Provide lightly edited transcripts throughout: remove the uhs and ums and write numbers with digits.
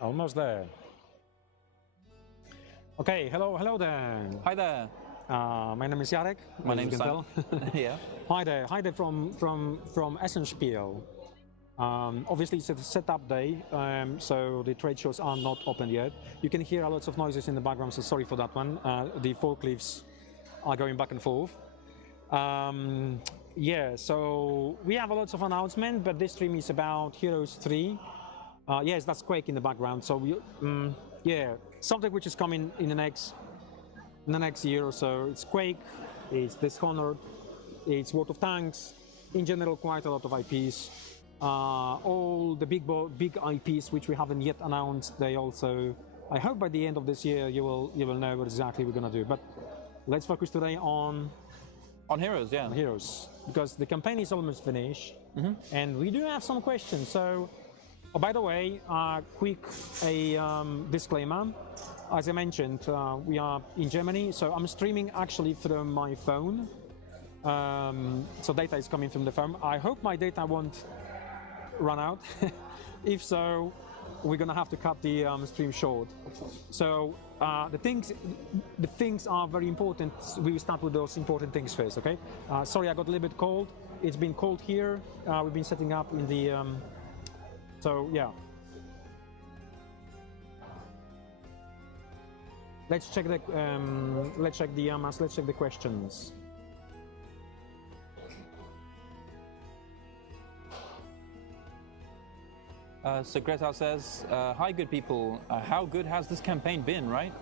Almost there. Okay, hello there. Hi there. My name is Jarek. My name's Sam. Yeah. Hi there from ESSEN Spiel. Obviously, it's a setup day, so the trade shows are not open yet. You can hear lots of noises in the background, so sorry for that one. The forklifts are going back and forth. Yeah, so we have lots of announcements, but this stream is about Heroes 3. Yes, that's Quake in the background. So we, yeah, something which is coming in the next year or so. It's Quake, it's Dishonored, it's World of Tanks. In general, quite a lot of IPs. All the big IPs which we haven't yet announced. They also, I hope by the end of this year you will know what exactly we're gonna do. But let's focus today on Heroes, yeah. On Heroes, because the campaign is almost finished, and we do have some questions. So, oh, by the way, quick disclaimer. As I mentioned, we are in Germany, so I'm streaming actually from my phone. So data is coming from the phone. I hope my data won't run out. If so, we're gonna have to cut the stream short. So the things are very important. We will start with those important things first, okay? Sorry, I got a little bit cold. It's been cold here. We've been setting up in the so yeah. Let's check the questions. So Greta says, hi good people, how good has this campaign been, right?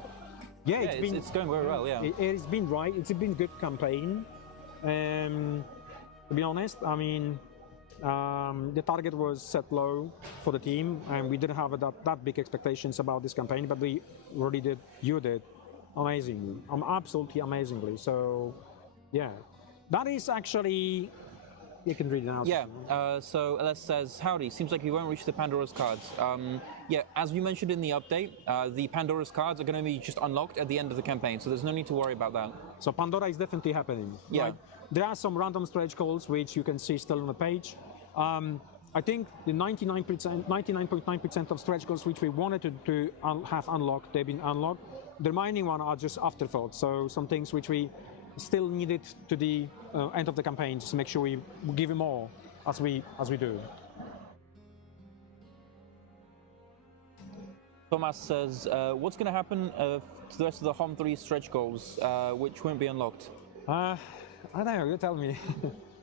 Yeah, it's going very well, yeah. It's been right, it's been a good campaign. To be honest, I mean, the target was set low for the team, and we didn't have that big expectations about this campaign, but we really did, you did, amazingly, absolutely amazingly. So, yeah, that is actually, you can read it out. Yeah, so LS says, howdy, seems like you won't reach the Pandora's cards. Yeah, as we mentioned in the update, the Pandora's cards are going to be just unlocked at the end of the campaign, so there's no need to worry about that. So Pandora is definitely happening. Yeah. Right? There are some random stretch goals which you can see still on the page. I think the 99.9% of stretch goals which we wanted to have unlocked, they've been unlocked. The remaining one are just afterthoughts, so some things which we still needed to the end of the campaign, just to make sure we give them more as we do. Thomas says, what's going to happen to the rest of the HOM 3 stretch goals, which won't be unlocked? I don't know, you tell me.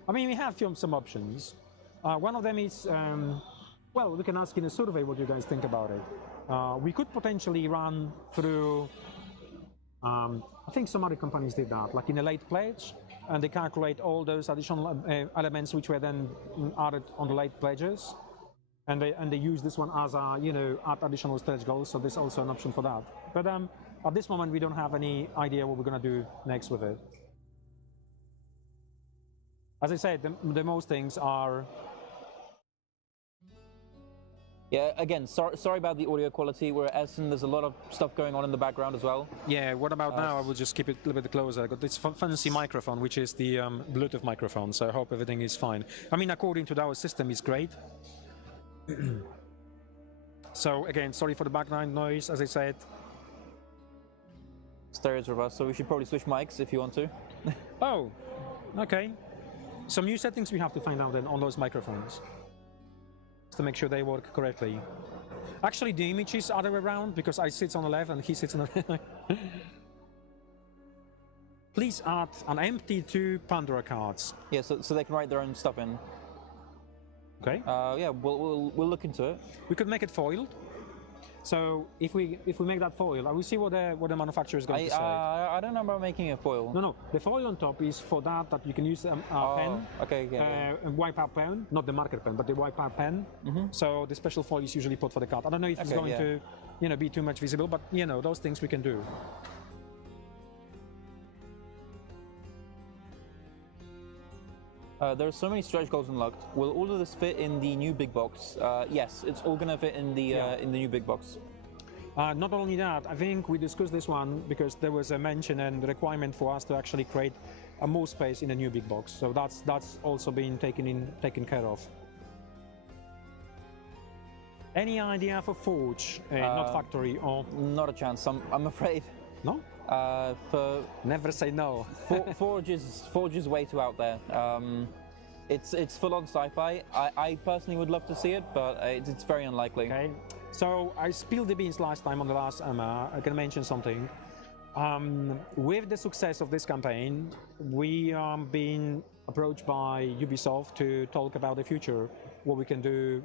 I mean, we have some options. One of them is, well, we can ask in a survey what you guys think about it. We could potentially run through, I think some other companies did that, like in a late pledge, and they calculate all those additional elements which were then added on the late pledges, and they use this one as a, add additional stretch goals. So there's also an option for that. But at this moment, we don't have any idea what we're going to do next with it. As I said, the most things are. Yeah, again, sorry about the audio quality. We're at ESSEN, there's a lot of stuff going on in the background as well. Yeah, what about now? I will just keep it a little bit closer. I got this fancy microphone, which is the Bluetooth microphone, so I hope everything is fine. I mean, according to our system, it's great. So again, sorry for the background noise, as I said. Stereo's reversed, so we should probably switch mics if you want to. Oh, okay. Some new settings we have to find out then on those microphones, to make sure they work correctly. Actually, the image is other way around, because I sit on the left and he sits on the right. Please add an empty 2 Pandora cards. Yeah, so they can write their own stuff in. Okay. Yeah, we'll look into it. We could make it foiled. So if we make that foil, I will see what the manufacturer is going to say. I don't know about making a foil. No, the foil on top is for that you can use a pen. Okay, yeah. A wipe-out pen, not the marker pen, but the wipe-out pen. So the special foil is usually put for the card. I don't know if it's going to, be too much visible, but those things we can do. There are so many stretch goals unlocked. Will all of this fit in the new big box? Yes, it's all going to fit in the new big box. Not only that, I think we discussed this one because there was a mention and requirement for us to actually create more space in the new big box. So that's also been taken care of. Any idea for Forge, not Factory, or Not a chance. I'm afraid. no? For Never say no. Forge is way too out there. It's full on sci-fi. I personally would love to see it, but it's very unlikely. Okay. So I spilled the beans last time on the last Emma. I can mention something. With the success of this campaign, we are being approached by Ubisoft to talk about the future, what we can do,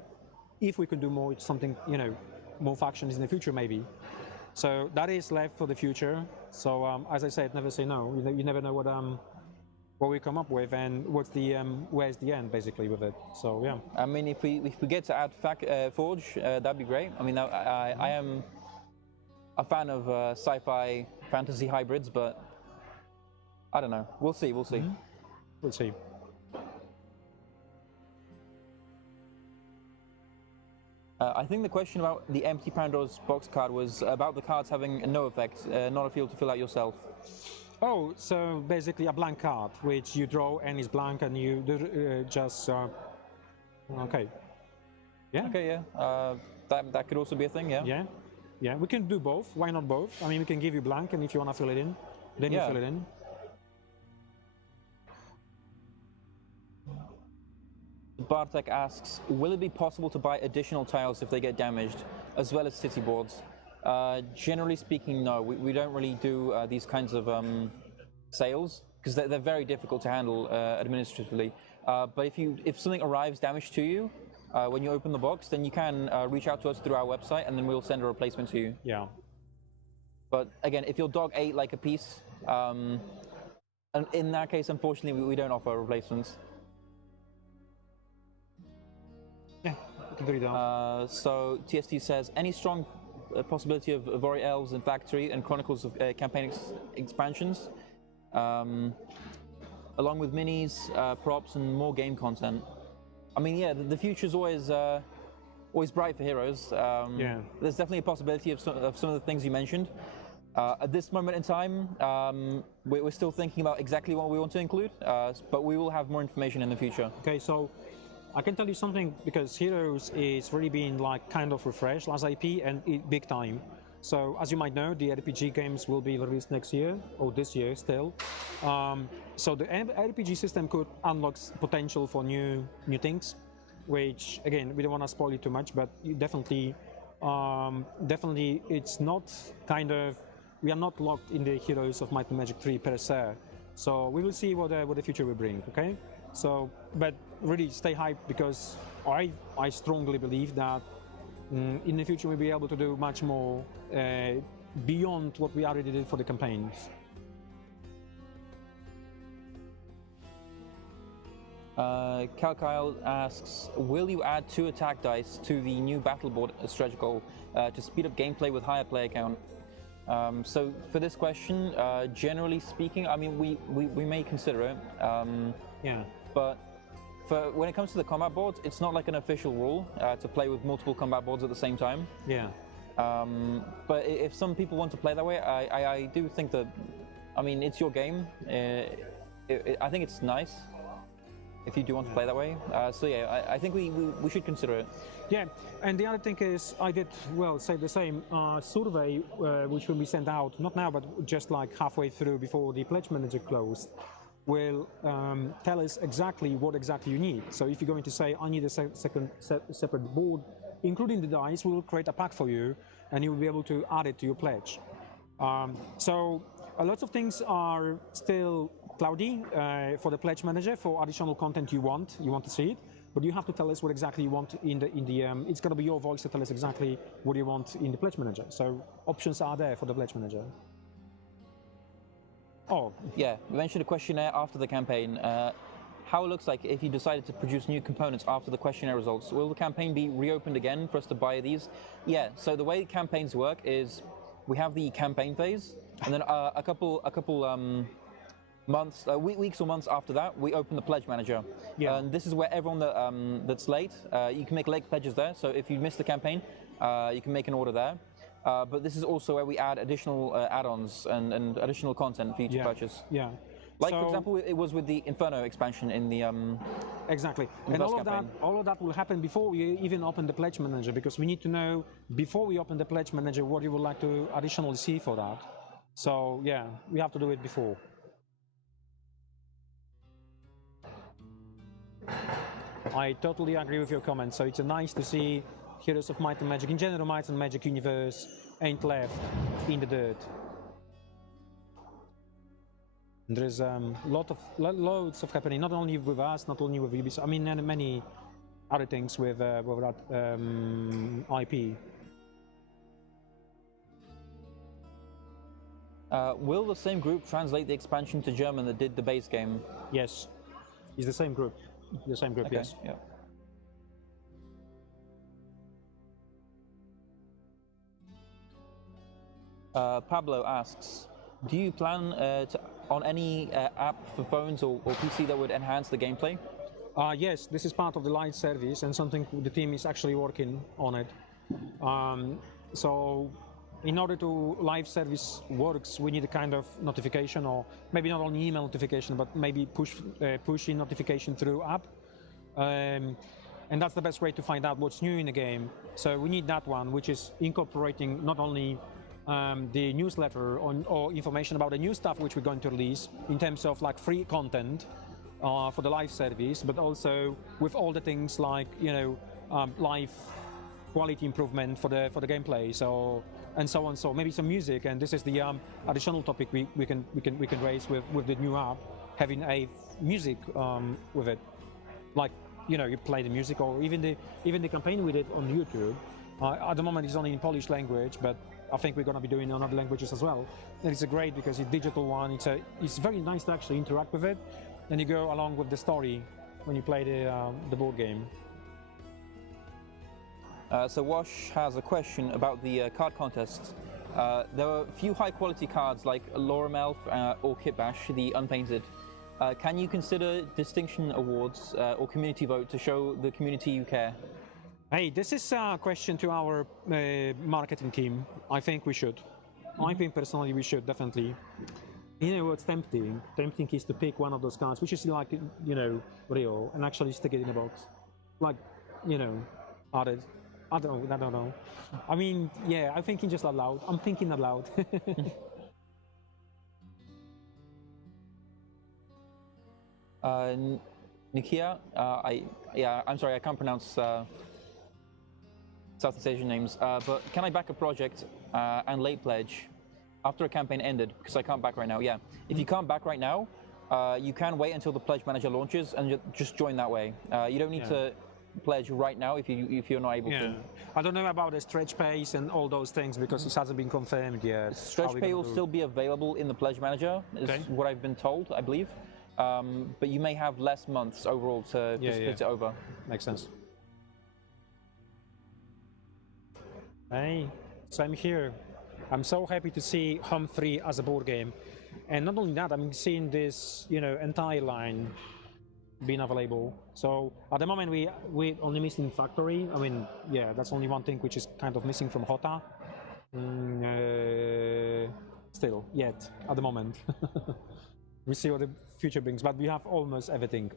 if we can do more, something, you know, more factions in the future maybe. So that is left for the future. So as I said, never say no. You never know what we come up with and what's the where's the end basically with it. So yeah. I mean, if we get to add Forge, that'd be great. I mean, I am a fan of sci-fi fantasy hybrids, but I don't know. We'll see. We'll see. Mm-hmm. We'll see. I think the question about the empty Pandora's box card was about the cards having no effect, not a field to fill out yourself. Oh, so basically a blank card, which you draw and is blank, and you just okay. Yeah. Okay, yeah. That could also be a thing, yeah. Yeah, yeah. We can do both. Why not both? I mean, we can give you blank, and if you want to fill it in, then you fill it in. Bartek asks, will it be possible to buy additional tiles if they get damaged, as well as city boards? Generally speaking, no. We don't really do these kinds of sales, because they're very difficult to handle administratively. But if something arrives damaged to you, when you open the box, then you can reach out to us through our website, and then we'll send a replacement to you. Yeah. But again, if your dog ate like a piece, and in that case, unfortunately, we don't offer replacements. Yeah, we can do that. So TST says, any strong possibility of Ori Elves and Factory and Chronicles of campaign expansions, along with minis, props, and more game content. I mean, yeah, the future's always bright for Heroes. Yeah. There's definitely a possibility of some of the things you mentioned. At this moment in time, we're still thinking about exactly what we want to include, but we will have more information in the future. Okay, so I can tell you something, because Heroes is really being like kind of refreshed as IP and big time. So as you might know, the RPG games will be released next year or this year still. So the RPG system could unlock potential for new things, which again we don't want to spoil it too much, but definitely it's not kind of, we are not locked in the Heroes of Might and Magic 3 per se. So we will see what the future will bring. Okay. So, but really stay hyped, because I strongly believe that in the future we'll be able to do much more beyond what we already did for the campaigns. Kyle asks, will you add 2 attack dice to the new battle board stretch goal to speed up gameplay with higher player count? So for this question, generally speaking, I mean, we may consider it. Yeah. But when it comes to the combat boards, it's not like an official rule to play with multiple combat boards at the same time. Yeah. But if some people want to play that way, I do think that, I mean, it's your game. I think it's nice if you do want to play that way. So yeah, I think we should consider it. Yeah, and the other thing is, I did, well, say the same survey, which will be sent out, not now, but just like halfway through before the Pledge Manager closed, will tell us exactly what you need. So if you're going to say, I need a separate board, including the dice, we'll create a pack for you, and you'll be able to add it to your pledge. So a lot of things are still cloudy for the Pledge Manager for additional content you want to see it, but you have to tell us what exactly you want in the it's going to be your voice to tell us exactly what you want in the Pledge Manager. So options are there for the Pledge Manager. Oh. Yeah, we mentioned a questionnaire after the campaign. How it looks like if you decided to produce new components after the questionnaire results. Will the campaign be reopened again for us to buy these? Yeah, so the way campaigns work is we have the campaign phase, and then a couple months, weeks or months after that, we open the Pledge Manager. Yeah. And this is where everyone that's late, you can make late pledges there. So if you missed the campaign, you can make an order there. But this is also where we add additional add-ons and additional content for you to purchase. Yeah. Like, for example, it was with the Inferno expansion in the exactly, in and the first campaign. all of that will happen before we even open the pledge manager, because we need to know before we open the pledge manager what you would like to additionally see for that. So yeah, we have to do it before. I totally agree with your comments. So it's nice to see Heroes of Might and Magic, in general, Might and Magic universe ain't left in the dirt. There's loads of happening, not only with us, not only with Ubisoft. I mean, and many other things with that IP. Will the same group translate the expansion to German that did the base game? Yes, it's the same group. The same group, Okay, yes. Yeah. Pablo asks, do you plan on any app for phones or PC that would enhance the gameplay? Yes, this is part of the live service and something the team is actually working on it. So in order to live service works, we need a kind of notification, or maybe not only email notification, but maybe push-in notification through app. And that's the best way to find out what's new in the game. So we need that one, which is incorporating not only the newsletter or information about the new stuff which we're going to release in terms of like free content for the live service, but also with all the things like, you know, live quality improvement for the gameplay, so and so on. So maybe some music, and this is the additional topic we can raise with the new app, having a music with it, like, you know, you play the music, or even the campaign we did on YouTube. At the moment it's only in Polish language, but I think we're going to be doing it in other languages as well. And it's a great, because it's a digital one. It's very nice to actually interact with it, and you go along with the story when you play the board game. So Wash has a question about the card contests. There are a few high-quality cards like Loremelf or Kitbash, the unpainted. Can you consider distinction awards or community vote to show the community you care? Hey, this is a question to our marketing team. I think we should. I think personally we should, definitely. You know what's tempting? Tempting is to pick one of those cards, which is like, you know, real, and actually stick it in a box. Like, you know, added. I don't know. I mean, yeah, I'm thinking just out loud. I'm thinking out loud. Nikia, I'm sorry, I can't pronounce Southeast Asian names, but can I back a project and late pledge after a campaign ended? Because I can't back right now. Yeah, if you can't back right now, you can wait until the pledge manager launches and just join that way. You don't need to pledge right now if you're not able to. I don't know about the stretch pace and all those things, because it hasn't been confirmed yet. Stretch pay will still be available in the pledge manager, is what I've been told, I believe. But you may have less months overall to split it over. Makes sense. Hey, same here. I'm so happy to see Home 3 as a board game. And not only that, I'm seeing this, you know, entire line being available. So at the moment we only missing Factory. I mean, yeah, that's only one thing which is kind of missing from HOTA. Still, yet, at the moment. We see what the future brings, but we have almost everything,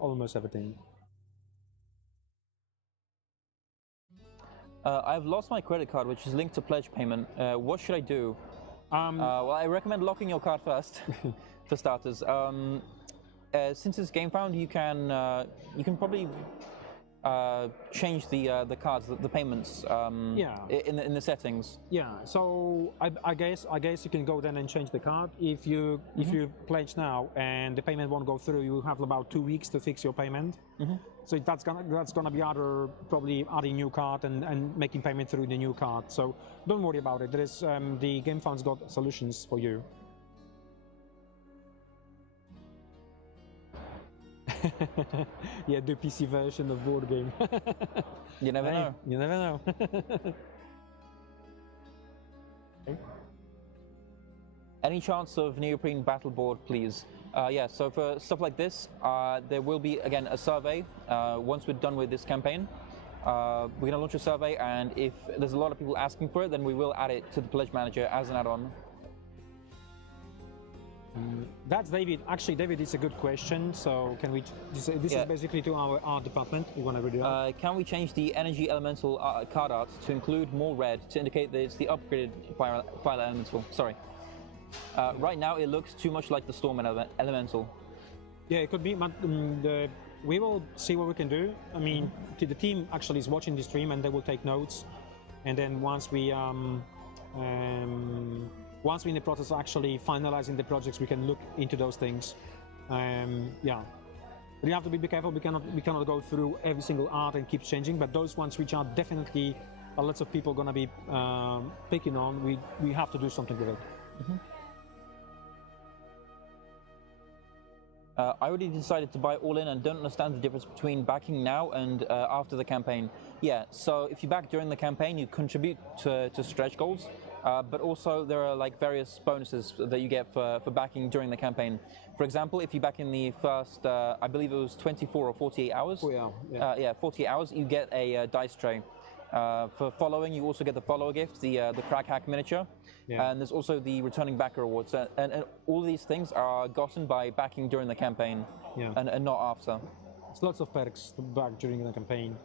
I've lost my credit card, which is linked to pledge payment. What should I do? Well, I recommend locking your card first, for starters. Since it's GameFound, you can probably change the cards, the payments, in the settings. Yeah. So I guess you can go then and change the card. If you pledge now and the payment won't go through, you have about 2 weeks to fix your payment. So that's gonna be probably adding new card and making payment through the new card. So don't worry about it. There is the GameFound's got solutions for you. Yeah, the PC version of board game. You never know. You never know. Any chance of neoprene battle board, please? Yeah, so for stuff like this, there will be, again, a survey. Once we're done with this campaign, we're going to launch a survey, and if there's a lot of people asking for it, then we will add it to the pledge manager as an add-on. That's David. Actually, David, it's a good question. So can we? This Yeah. is basically to our art department. We want to read it out. Can we change the energy elemental card art to include more red to indicate that it's the upgraded fire elemental? Sorry. Right now it looks too much like the storm elemental. Yeah, it could be, but we will see what we can do. I mean, the team actually is watching the stream and they will take notes. And then once we're in the process of actually finalizing the projects, we can look into those things. Yeah, but you have to be careful. We cannot go through every single art and keep changing. But those ones which are definitely lots of people gonna be picking on, we have to do something with it. I already decided to buy all in and don't understand the difference between backing now and after the campaign. Yeah, so if you back during the campaign, you contribute to stretch goals, but also there are like various bonuses that you get for backing during the campaign. For example, if you back in the first, I believe it was 24 or 48 hours. Oh, yeah. Yeah, 48 hours, you get a dice tray. For following, you also get the follower gift, the crack hack miniature. Yeah. And there's also the returning backer rewards, and all these things are gotten by backing during the campaign, Yeah. and not after. It's lots of perks to back during the campaign.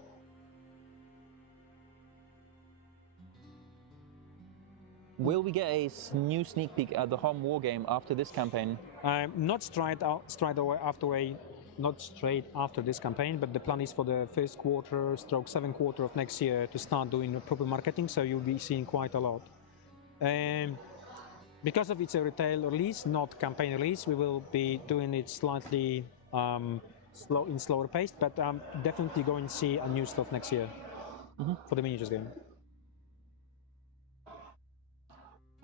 Will we get a new sneak peek at the home war game after this campaign? Not straight after this campaign, but the plan is for the first quarter, stroke 7th quarter of next year to start doing proper marketing. So you'll be seeing quite a lot. Because of it's a retail release, not campaign release, we will be doing it slightly slower pace, but definitely going to see a new stuff next year for the miniatures game.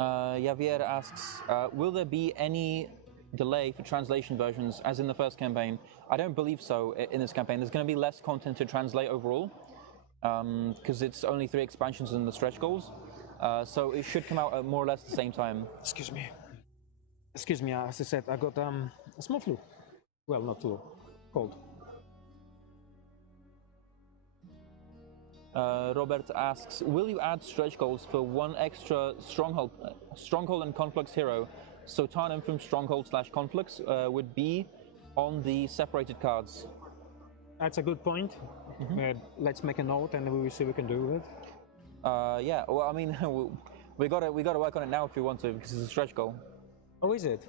Javier asks, will there be any delay for translation versions as in the first campaign? I don't believe so in this campaign. There's going to be less content to translate overall because it's only 3 expansions in the stretch goals. So it should come out at more or less the same time. Excuse me. As I said, I got a small flu. Well, not flu, cold. Robert asks, will you add stretch goals for 1 extra stronghold and conflux hero? So Tarnum from stronghold/conflux would be on the separated cards. That's a good point. Let's make a note and we will see what we can do with it. Yeah, well, I mean, we got to work on it now if we want to, because it's a stretch goal. Oh, is it?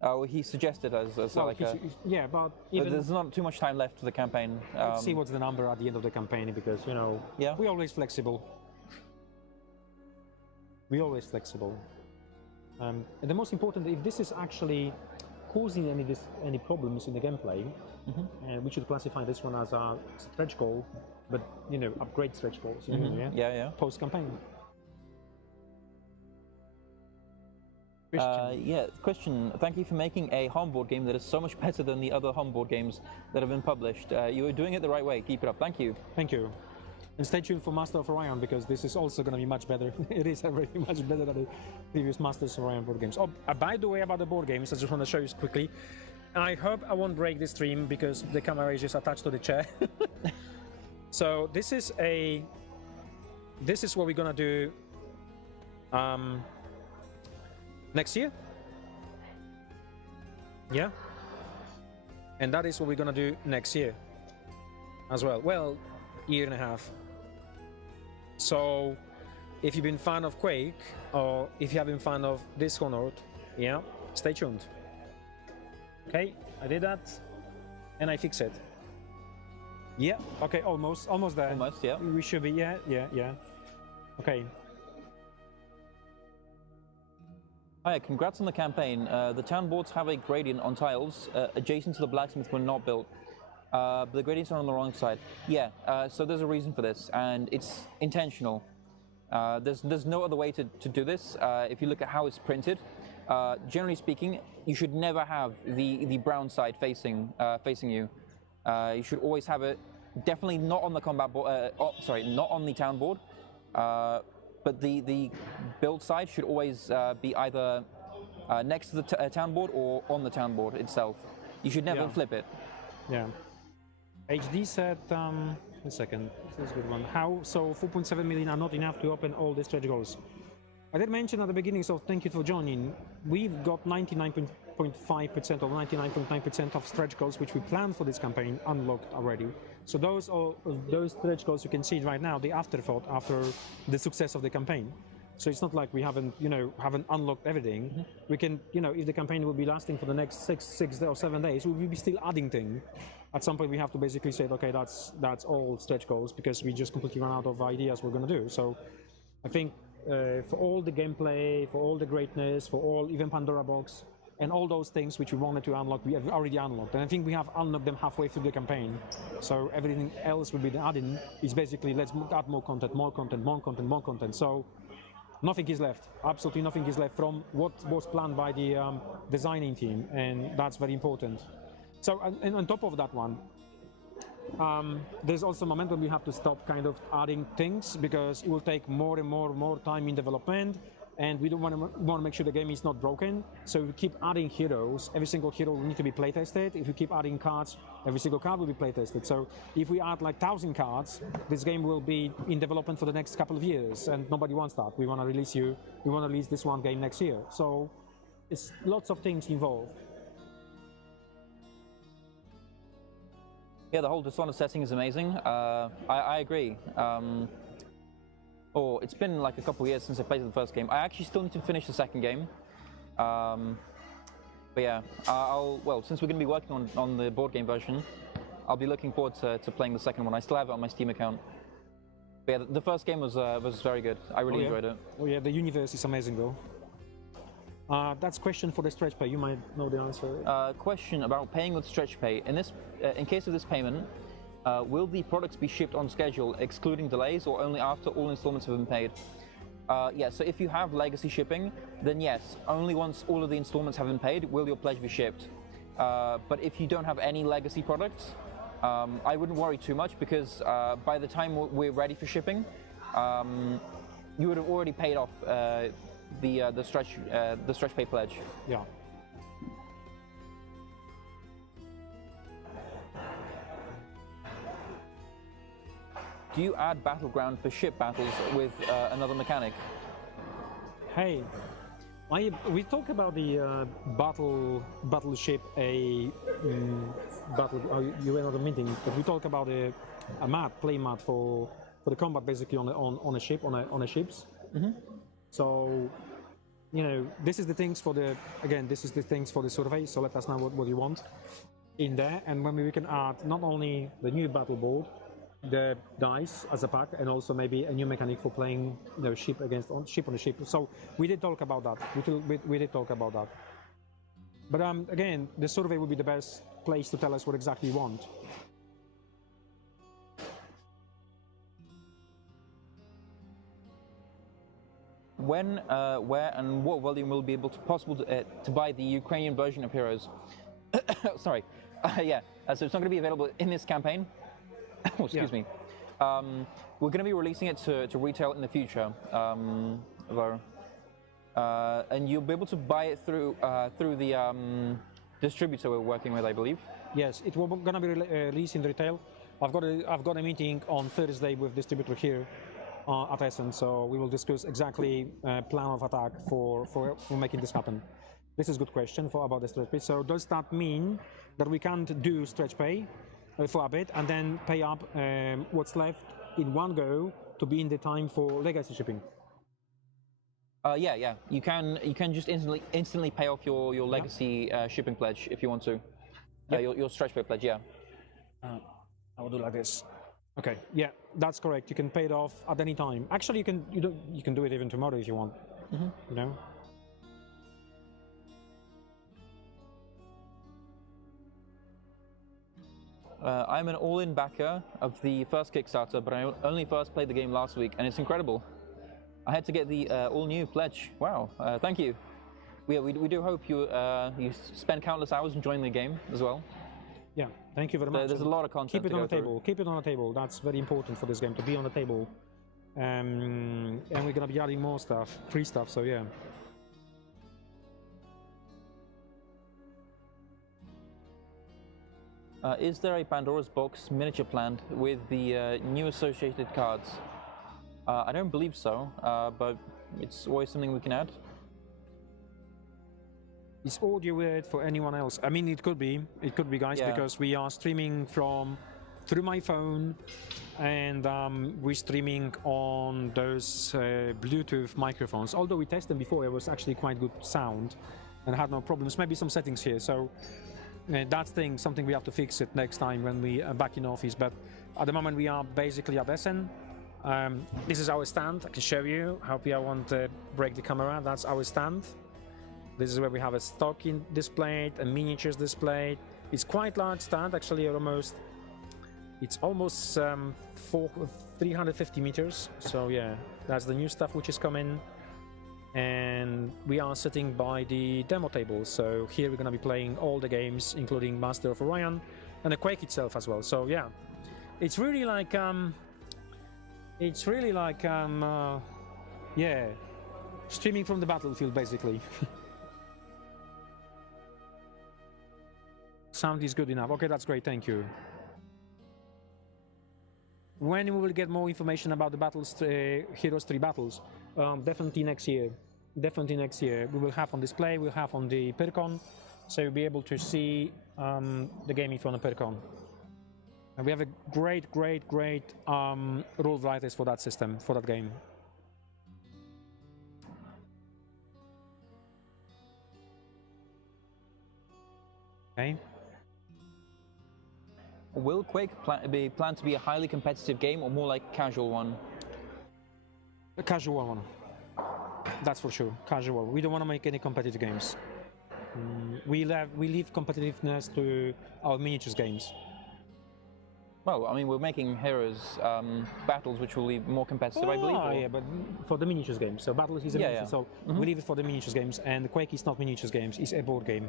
Well, he suggested as Well, like a, yeah, but even there's not too much time left for the campaign. let's see what's the number at the end of the campaign, because Yeah. we're always flexible. We're always flexible. And the most important, if this is actually causing any problems in the gameplay, we should classify this one as a stretch goal, but upgrade stretch goals. Yeah. Post campaign. Yeah, question. Thank you for making a home board game that is so much better than the other home board games that have been published. You are doing it the right way. Keep it up. Thank you. Thank you. And stay tuned for Master of Orion, because this is also going to be much better. It is already much better than the previous Masters of Orion board games. Oh, by the way, about the board games, I just want to show you quickly. I hope I won't break the stream because the camera is just attached to the chair. So this is what we're going to do next year. Yeah. And that is what we're going to do next year as well. Well, year and a half. So if you've been fan of Quake, or if you have been fan of Dishonored, yeah, stay tuned. Okay, I did that and I fix it. Yeah, okay, almost there. Almost, yeah. We should be, yeah. Okay. Hi, congrats on the campaign. The town boards have a gradient on tiles adjacent to the blacksmith when not built. But the gradients are on the wrong side. Yeah, so there's a reason for this, and it's intentional. There's no other way to do this. If you look at how it's printed, generally speaking, you should never have the brown side facing you. You should always have it, definitely not on the combat board. Not on the town board. But the build side should always be either next to the town board or on the town board itself. You should never flip it. Yeah. HD said, a second, this is a good one. How, so 4.7 million are not enough to open all the stretch goals? I did mention at the beginning, so thank you for joining. We've got 99.5% or 99.9% of stretch goals which we planned for this campaign unlocked already. So those stretch goals you can see right now, the afterthought after the success of the campaign. So it's not like we haven't unlocked everything. We can, if the campaign will be lasting for the next six or 7 days, we will be still adding things. At some point, we have to basically say, okay, that's all stretch goals because we just completely run out of ideas we're going to do. So I think for all the gameplay, for all the greatness, for all even Pandora box, and all those things which we wanted to unlock, we have already unlocked. And I think we have unlocked them halfway through the campaign. So everything else will be the add-in is basically let's add more content, more content, more content, more content. So nothing is left. Absolutely nothing is left from what was planned by the designing team, and that's very important. So, and on top of that one, there's also a moment when we have to stop kind of adding things because it will take more and more time in development, and we don't want to make sure the game is not broken. So we keep adding heroes. Every single hero will need to be playtested. If we keep adding cards, every single card will be playtested. So if we add like 1,000 cards, this game will be in development for the next couple of years, and nobody wants that. We want to release this one game next year. So it's lots of things involved. Yeah, the whole Dishonor setting is amazing. I agree. It's been like a couple of years since I played the first game. I actually still need to finish the second game. But yeah, since we're going to be working on the board game version, I'll be looking forward to playing the second one. I still have it on my Steam account. But yeah, the first game was very good. I really enjoyed it. Oh yeah, the universe is amazing though. That's a question for the stretch pay. You might know the answer. Question about paying with stretch pay. In case of this payment, will the products be shipped on schedule, excluding delays, or only after all installments have been paid? Yeah, so if you have legacy shipping, then yes, only once all of the installments have been paid will your pledge be shipped. But if you don't have any legacy products, I wouldn't worry too much because by the time we're ready for shipping, you would have already paid off the stretch pay pledge. Yeah. Do you add Battleground for ship battles with another mechanic? Hey, we talk about the battleship battle. You were not a meeting, but we talk about a play mat for the combat, basically on a ship on a ships. Mm-hmm. So, this is the things for the survey. So let us know what you want in there, and when we can add not only the new battle board, the dice as a pack, and also maybe a new mechanic for playing ship on a ship. So we did talk about that. We did talk about that. But again, the survey would be the best place to tell us what exactly you want. When, where, and what volume will be possible to buy the Ukrainian version of Heroes? Sorry. Yeah. So it's not going to be available in this campaign. Oh, excuse me. We're going to be releasing it to retail in the future, and you'll be able to buy it through the distributor we're working with, I believe. Yes, it will going to be released in retail. I've got a meeting on Thursday with distributor here at ESSEN, so we will discuss exactly plan of attack for making this happen. This is a good question about the stretch pay. So does that mean that we can't do stretch pay for a bit and then pay up what's left in one go to be in the time for legacy shipping? Yeah. You can just instantly pay off your legacy shipping pledge if you want to. Your stretch pay pledge, yeah. I will do like this. Okay, yeah, that's correct. You can pay it off at any time. Actually, you can do it even tomorrow if you want. Mm-hmm. I'm an all-in backer of the first Kickstarter, but I only first played the game last week, and it's incredible. I had to get the all-new pledge. Wow, thank you. We do hope you spend countless hours enjoying the game as well. Yeah, thank you very much. There's a lot of content. Keep it on the table. Keep it on the table. That's very important for this game to be on the table. And we're gonna be adding more stuff, free stuff. So yeah. Is there a Pandora's Box miniature planned with the new associated cards? I don't believe so, but It's always something we can add. Is audio weird for anyone else? I mean, it could be, guys, Yeah. because we are streaming through my phone, and we're streaming on those Bluetooth microphones. Although we tested them before, it was actually quite good sound, and had no problems. Maybe some settings here, so that's something we have to fix it next time when we are back in office. But at the moment, we are basically at ESSEN. This is our stand. I can show you. Hope you won't break the camera. That's our stand. This is where we have a stock displayed, and miniatures displayed. It's quite large stand, actually. It's almost 350 meters. So yeah, that's the new stuff which is coming. And we are sitting by the demo table. So here we're going to be playing all the games, including Master of Orion and the Quake itself as well. So yeah, it's really like yeah, streaming from the battlefield basically. Sound is good enough. Okay, that's great. Thank you. When we will get more information about the battles, Heroes 3 battles, definitely next year. Definitely next year. We will have on display, we'll have on the Pyrcon, so you'll be able to see the gaming from the Pyrcon. And we have a great rule writers for that system, for that game. Okay. Will Quake be planned to be a highly competitive game or more like a casual one? A casual one. That's for sure. Casual. We don't want to make any competitive games. We leave competitiveness to our miniatures games. Well, I mean, we're making Heroes battles, which will be more competitive, I believe. Or... yeah, but for the miniatures games. So battles is a miniature, so we leave it for the miniatures games, and Quake is not miniatures games. It's a board game.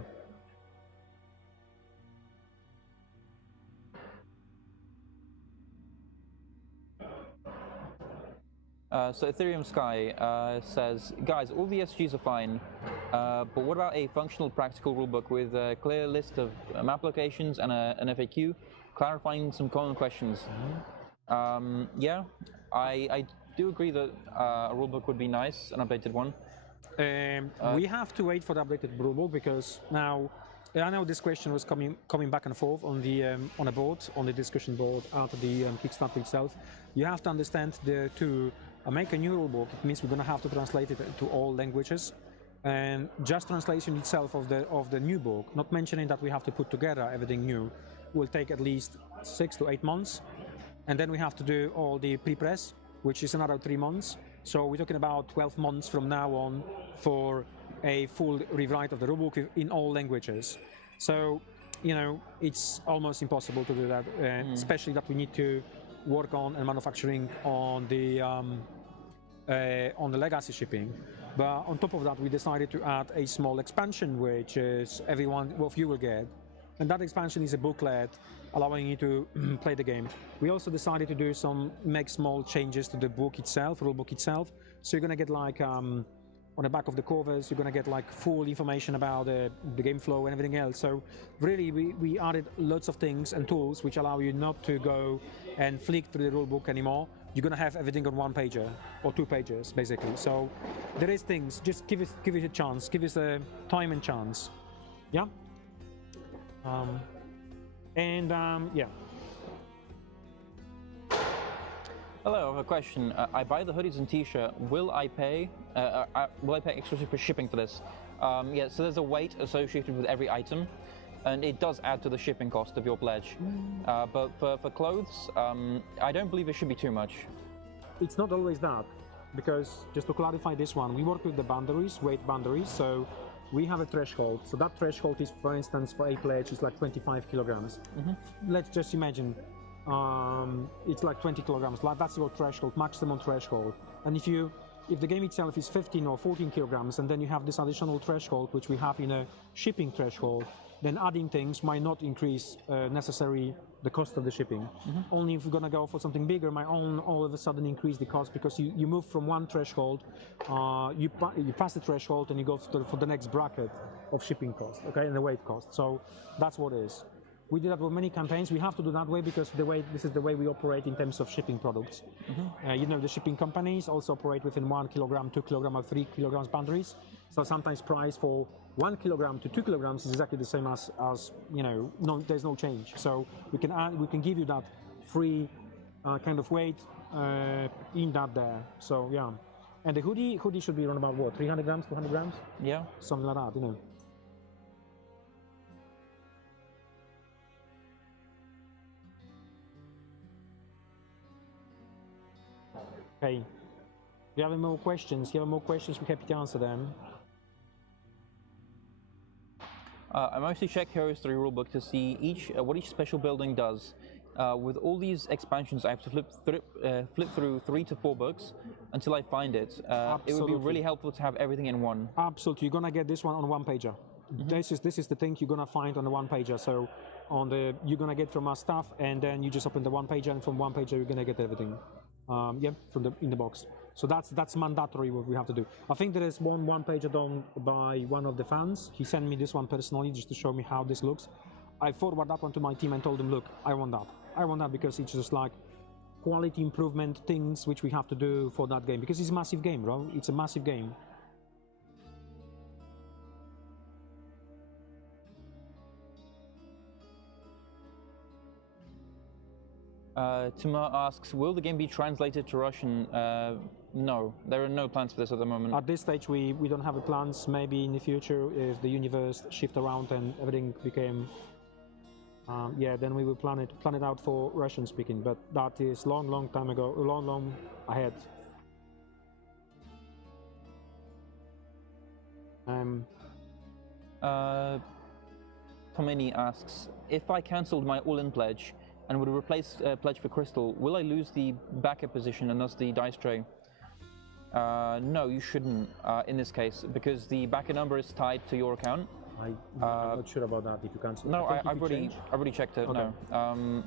So Ethereum Sky says, guys, all the SGs are fine, but what about a functional practical rulebook with a clear list of map locations and an FAQ, clarifying some common questions? Yeah, I do agree that a rulebook would be nice, an updated one. We have to wait for the updated rulebook because now, I know this question was coming back and forth on the on a board, on the discussion board after the Kickstarter itself. You have to understand to make a new rulebook. It means we're going to have to translate it to all languages, and just translation itself of the new book, not mentioning that we have to put together everything new, will take at least 6 to 8 months, and then we have to do all the pre-press, which is another 3 months. So we're talking about 12 months from now on for a full rewrite of the rulebook in all languages. So, you know, it's almost impossible to do that, especially that we need to work on and manufacturing on the legacy shipping. But on top of that, we decided to add a small expansion, which is everyone of you will get. And that expansion is a booklet allowing you to play the game. We also decided to make small changes to the book itself, rulebook itself. So you're gonna get like, on the back of the covers, you're gonna get like full information about the game flow and everything else. So really, we added lots of things and tools which allow you not to go and flick through the rulebook anymore. You're gonna have everything on 1 pager or 2 pages, basically. So there is things. Just give it a chance. Give us a time and chance. Yeah. Yeah. Hello, I have a question. I buy the hoodies and T-shirt. Will I pay extra for shipping for this? Yeah. So there's a weight associated with every item, and it does add to the shipping cost of your pledge. But for clothes, I don't believe it should be too much. It's not always that, because just to clarify this one, we work with the boundaries, weight boundaries. So we have a threshold. So that threshold is, for instance, for a pledge is like 25 kilograms. Let's just imagine it's like 20 kilograms. That's your threshold, maximum threshold. And if the game itself is 15 or 14 kilograms, and then you have this additional threshold, which we have in a shipping threshold, then adding things might not increase necessarily the cost of the shipping. Only if we're gonna go for something bigger, might all of a sudden increase the cost, because you move from one threshold, you pass the threshold and you go for the next bracket of shipping cost, okay, and the weight cost. So that's what it is. We do that with many campaigns. We have to do that way because this is the way we operate in terms of shipping products. You know, the shipping companies also operate within 1 kilogram, 2 kilogram, or 3 kilograms boundaries. So sometimes price for 1 kilogram to 2 kilograms is exactly the same as you know, there's no change. So we can give you that free kind of weight in that there. So yeah, and the hoodie should be around about what, 300 grams, 200 grams? Yeah. Something like that, you know. Okay. If you have any more questions, we're happy to answer them. I mostly check Heroes 3 rulebook to see what each special building does. With all these expansions, I have to flip through 3 to 4 books until I find it. It would be really helpful to have everything in one. Absolutely, you're gonna get this one on one pager. This is the thing you're gonna find on the one pager. So you're gonna get from our stuff, and then you just open the one pager, and from one pager you're gonna get everything. Yeah, in the box. So that's mandatory what we have to do. I think there is one pager done by one of the fans. He sent me this one personally just to show me how this looks. I forwarded that one to my team and told them, look, I want that. I want that because it's just like quality improvement things which we have to do for that game, because it's a massive game, bro. It's a massive game. Tuma asks, will the game be translated to Russian? No, there are no plans for this at the moment. At this stage, we don't have plans. Maybe in the future, if the universe shift around and everything became, yeah, then we will plan it out for Russian speaking. But that is long time ago, long ahead. Tomini asks, if I cancelled my all-in pledge and would replace pledge for crystal, will I lose the backup position and thus the dice tray? No, you shouldn't in this case, because the backer number is tied to your account. I'm not sure about that. If you cancel, no, I've already checked it. Okay. No,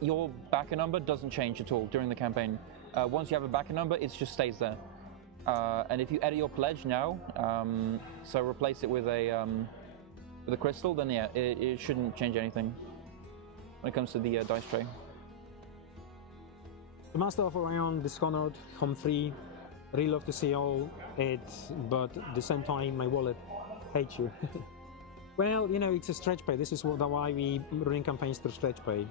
your backer number doesn't change at all during the campaign. Once you have a backer number, it just stays there. And if you edit your pledge now, so replace it with a crystal, then yeah, it shouldn't change anything when it comes to the dice tray. The Master of Orion, Dishonored, Home Free, really love to see all it, but at the same time my wallet hates you. Well, you know, it's a stretch pay. This is why we running campaigns through stretch pay.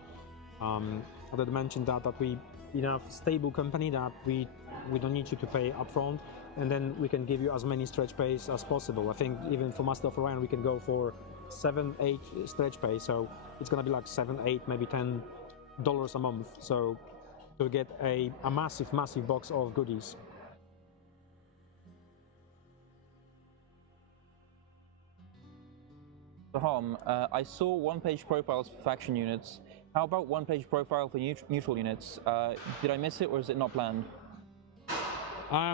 I did mention that we enough stable company that we don't need you to pay upfront, and then we can give you as many stretch pays as possible. I think even for Master of Orion we can go for 7-8 stretch pay, so it's gonna be like $7, $8, maybe $10 a month. So to get a massive box of goodies. Saham, I saw one-page profiles for faction units. How about one-page profile for neutral units? Did I miss it, or is it not planned?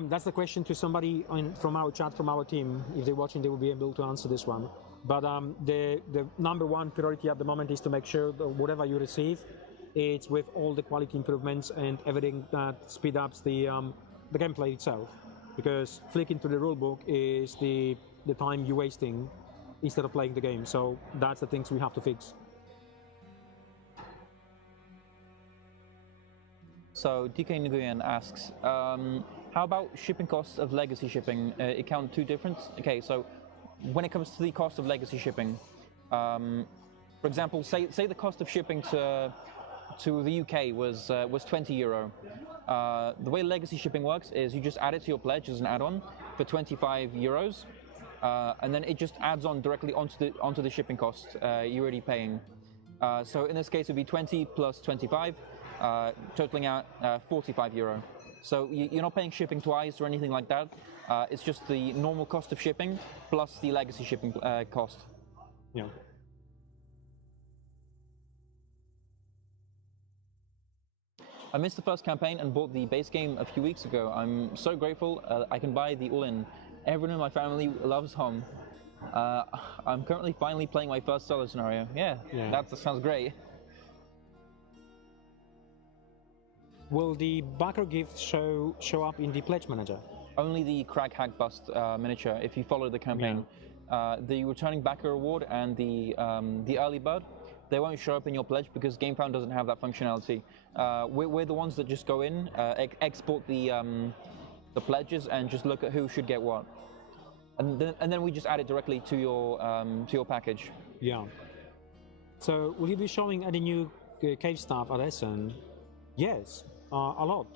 That's the question to somebody from our chat, from our team. If they're watching, they will be able to answer this one. But the number one priority at the moment is to make sure that whatever you receive, it's with all the quality improvements and everything that speed ups the gameplay itself. Because flicking to the rulebook is the time you're wasting instead of playing the game. So that's the things we have to fix. So DK Nguyen asks, how about shipping costs of legacy shipping? Account two difference? Okay, so when it comes to the cost of legacy shipping, for example, say the cost of shipping to the UK was €20. The way legacy shipping works is you just add it to your pledge as an add-on for €25, and then it just adds on directly onto the shipping cost you're already paying. So in this case, it would be 20 plus 25, totaling out €45. So you're not paying shipping twice or anything like that. It's just the normal cost of shipping plus the legacy shipping cost. Yeah. I missed the first campaign and bought the base game a few weeks ago. I'm so grateful I can buy the all-in. Everyone in my family loves Home. I'm currently finally playing my first solo scenario. Yeah. That sounds great. Will the backer gift show up in the pledge manager? Only the Crag Hack Bust miniature if you follow the campaign. the returning backer reward and the early bird, they won't show up in your pledge because GameFound doesn't have that functionality. We're the ones that just go in, export the pledges, and just look at who should get what, and then we just add it directly to your package. Yeah. So will you be showing any new cave stuff at ESSEN? Yes, a lot.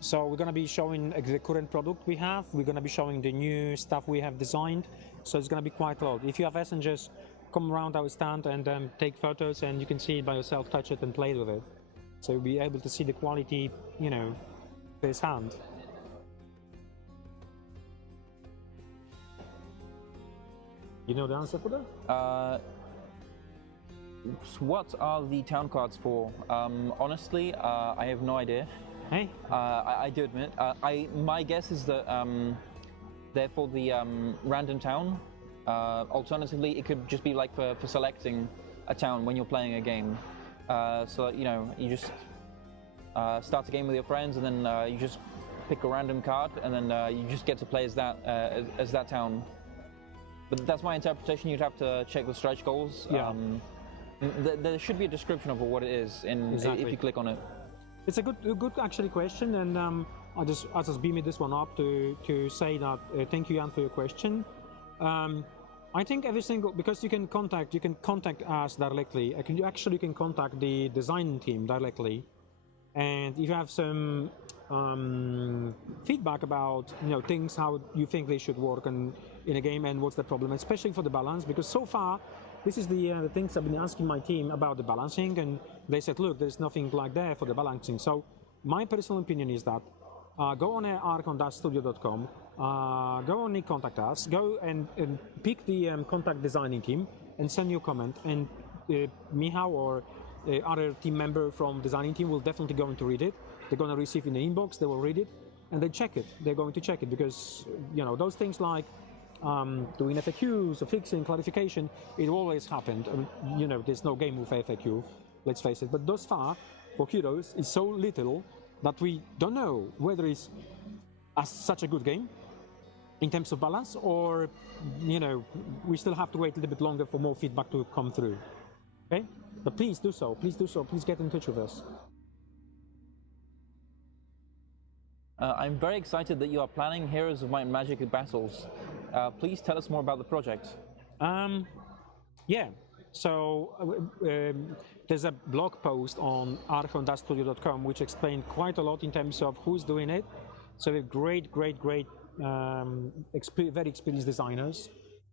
So we're going to be showing the current product we have. We're going to be showing the new stuff we have designed. So it's going to be quite a lot. If you have ESSEN, just come around our stand and take photos, and you can see it by yourself, touch it, and play with it. So you'll be able to see the quality, you know, firsthand. You know the answer for that? What are the town cards for? Honestly, I have no idea. Hey? I do admit. My guess is that they're for the random town. Alternatively, it could just be like for selecting a town when you're playing a game. So you know, you just start a game with your friends, and then you just pick a random card, and then you just get to play as that town. But that's my interpretation. You'd have to check the stretch goals. Yeah. There should be a description of what it is if you click on it. It's a good actually question, and I'll just beam this one up to say that thank you, Jan, for your question. I think every single, because you can contact us directly. You can contact the design team directly, and if you have some feedback about things how you think they should work in a game and what's the problem, especially for the balance, because so far this is the things I've been asking my team about the balancing, and they said, look, there's nothing like there for the balancing. So my personal opinion is that go on archon-studio.com, go on contact us, go and pick the contact designing team and send your comment, and Michał or other team member from designing team will definitely going to read it. They're going to receive in the inbox, they will read it, and they check it. They're going to check it because those things like doing FAQs or fixing clarification, it always happened. There's no game with FAQ, let's face it. But thus far, for Heroes, it's so little that we don't know whether it's such a good game in terms of balance, or we still have to wait a little bit longer for more feedback to come through. Okay, but please do so. Please do so. Please get in touch with us. I'm very excited that you are planning Heroes of Might and Magic battles. Please tell us more about the project. Yeah, so there's a blog post on archon-studio.com which explained quite a lot in terms of who's doing it. So we have great, very experienced designers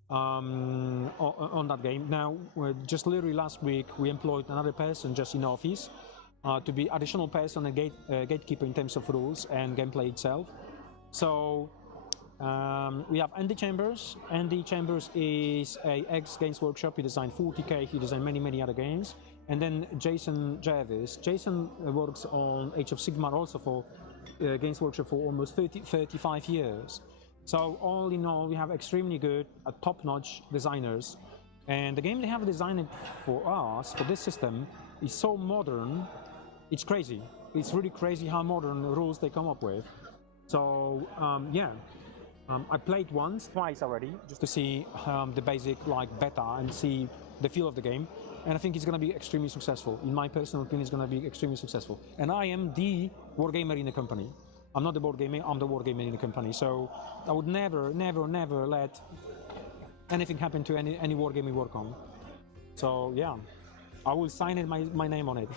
on that game. Now, just literally last week, we employed another person just in office to be additional person and gatekeeper in terms of rules and gameplay itself. So we have Andy Chambers. Andy Chambers is a ex-Games Workshop. He designed 40K, he designed many other games. And then Jason Jervis. Jason works on Age of Sigmar also for Games Workshop for almost 35 years. So all in all, we have extremely good, top-notch designers. And the game they have designed for us, for this system, is so modern, it's crazy. It's really crazy how modern rules they come up with. So yeah, I played twice already, just to see the basic beta and see the feel of the game. And I think it's going to be extremely successful. In my personal opinion, it's going to be extremely successful. And I am the wargamer in the company. I'm not the board gamer, I'm the wargamer in the company. So I would never let anything happen to any wargame we work on. So yeah, I will sign it, my name on it.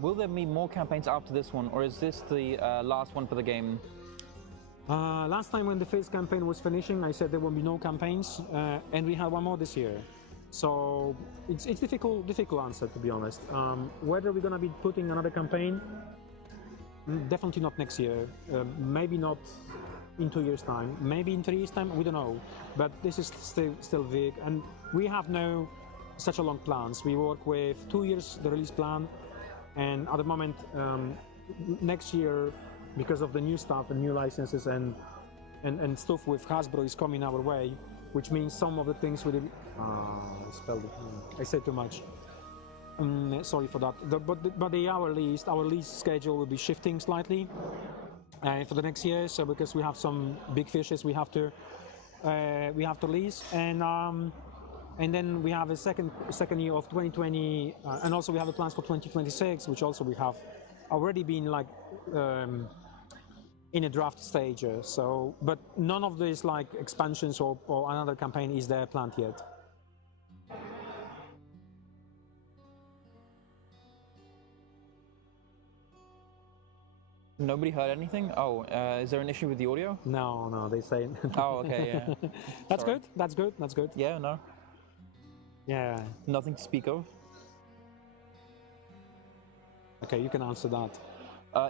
Will there be more campaigns after this one, or is this the last one for the game? Last time when the first campaign was finishing, I said there will be no campaigns, and we have one more this year. So it's difficult answer, to be honest. Whether we're going to be putting another campaign, definitely not next year. Maybe not in 2 years' time. Maybe in 3 years' time. We don't know. But this is still vague, and we have no such a long plans. We work with 2 years the release plan, and at the moment next year, because of the new stuff and new licenses and stuff with Hasbro is coming our way, which means some of the things we did. I spelled it. I said too much. Sorry for that. But our lease schedule will be shifting slightly. for the next year. So because we have some big fishes we have to release, and then we have a second year of 2020, and also we have the plans for 2026, which also we have already been like in a draft stage. So, but none of these like expansions or another campaign is there planned yet. Nobody heard anything? Oh, is there an issue with the audio? No, they say. Oh, okay, yeah. That's Sorry. good. That's good. That's good. Yeah, no. Yeah. Nothing to speak of. Okay, you can answer that.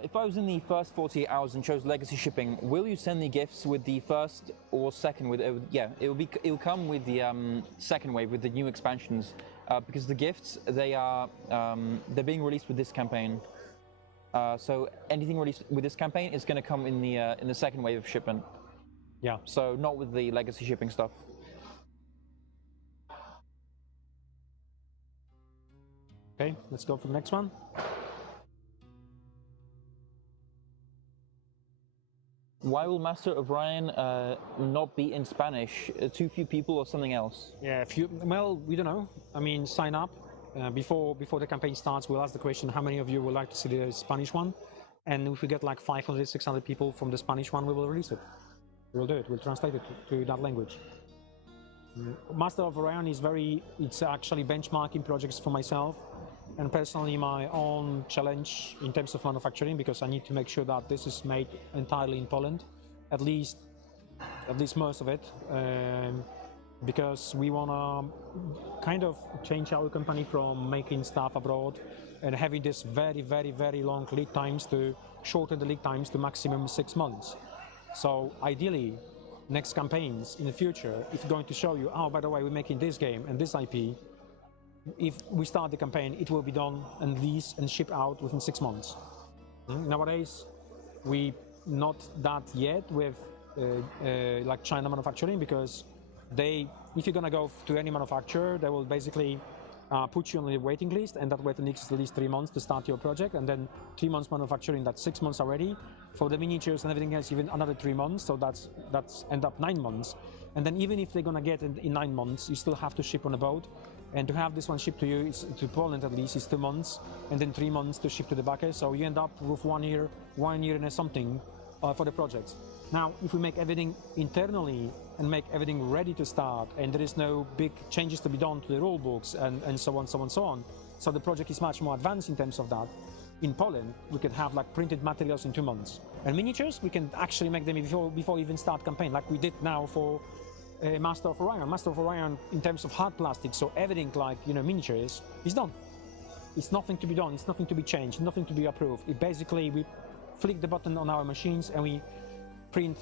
If I was in the first 48 hours and chose legacy shipping, will you send the gifts with the first or second? It will come with the second wave with the new expansions, because the gifts they're being released with this campaign. So anything released with this campaign is going to come in the second wave of shipment. Yeah. So not with the legacy shipping stuff. Okay, let's go for the next one. Why will Master of Orion not be in Spanish? Too few people or something else? Yeah, well, we don't know. I mean, sign up before the campaign starts. We'll ask the question: how many of you would like to see the Spanish one? And if we get like 500, 600 people from the Spanish one, we will release it. We'll do it. We'll translate it to that language. Master of Orion it's actually benchmarking projects for myself and personally my own challenge in terms of manufacturing, because I need to make sure that this is made entirely in Poland, at least most of it, because we want to kind of change our company from making stuff abroad and having this very, very, very long lead times to shorten the lead times to maximum 6 months. So ideally, next campaigns in the future, if going to show you, oh, by the way, we're making this game and this IP, if we start the campaign, it will be done and released and shipped out within 6 months. Nowadays, we not that yet with like China manufacturing, because if you're gonna go to any manufacturer, they will basically put you on a waiting list, and that waiting list is at least 3 months to start your project, and then 3 months manufacturing, that's 6 months already. For the miniatures and everything else, even another 3 months, so that's end up 9 months. And then even if they're gonna get it in 9 months, you still have to ship on a boat, and to have this one shipped to you, to Poland at least, is 2 months, and then 3 months to ship to the backer. So you end up with 1 year and something for the project. Now, if we make everything internally and make everything ready to start, and there is no big changes to be done to the rule books and so on, so the project is much more advanced in terms of that. In Poland, we can have like printed materials in 2 months, and miniatures we can actually make them before even start campaign, like we did now for Master of Orion. Master of Orion, in terms of hard plastic, so everything like miniatures is done. It's nothing to be done. It's nothing to be changed. Nothing to be approved. It basically we flick the button on our machines and we print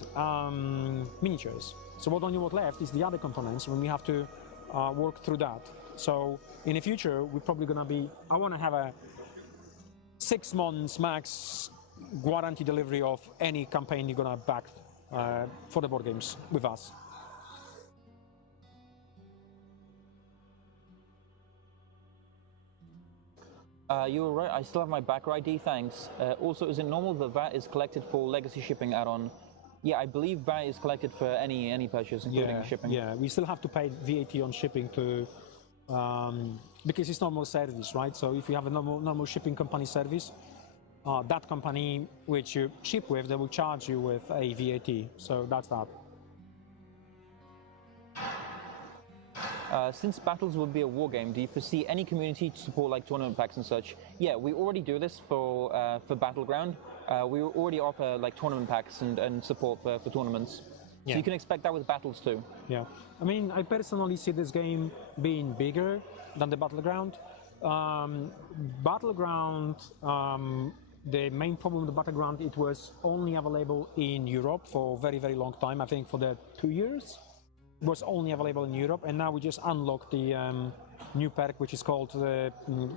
miniatures. So what left is the other components when we have to work through that. So in the future, we're probably gonna be. I want to have a 6 months max guarantee delivery of any campaign you're gonna back for the board games with us. You were right, I still have my backer ID, thanks. Also, is it normal that VAT is collected for legacy shipping add-on? Yeah, I believe VAT is collected for any purchase, including shipping. Yeah, we still have to pay VAT on shipping to, because it's normal service, right? So if you have a normal shipping company service, that company which you ship with, they will charge you with a VAT. So that's that. Since battles would be a war game, do you foresee any community to support like tournament packs and such? Yeah, we already do this for Battleground. We already offer like tournament packs and support for tournaments. Yeah. So you can expect that with battles too. Yeah, I mean, I personally see this game being bigger than the Battleground. Battleground, the main problem with the Battleground, it was only available in Europe for a very, very long time. I think for the 2 years. It was only available in Europe, and now we just unlocked the new perk, which is called the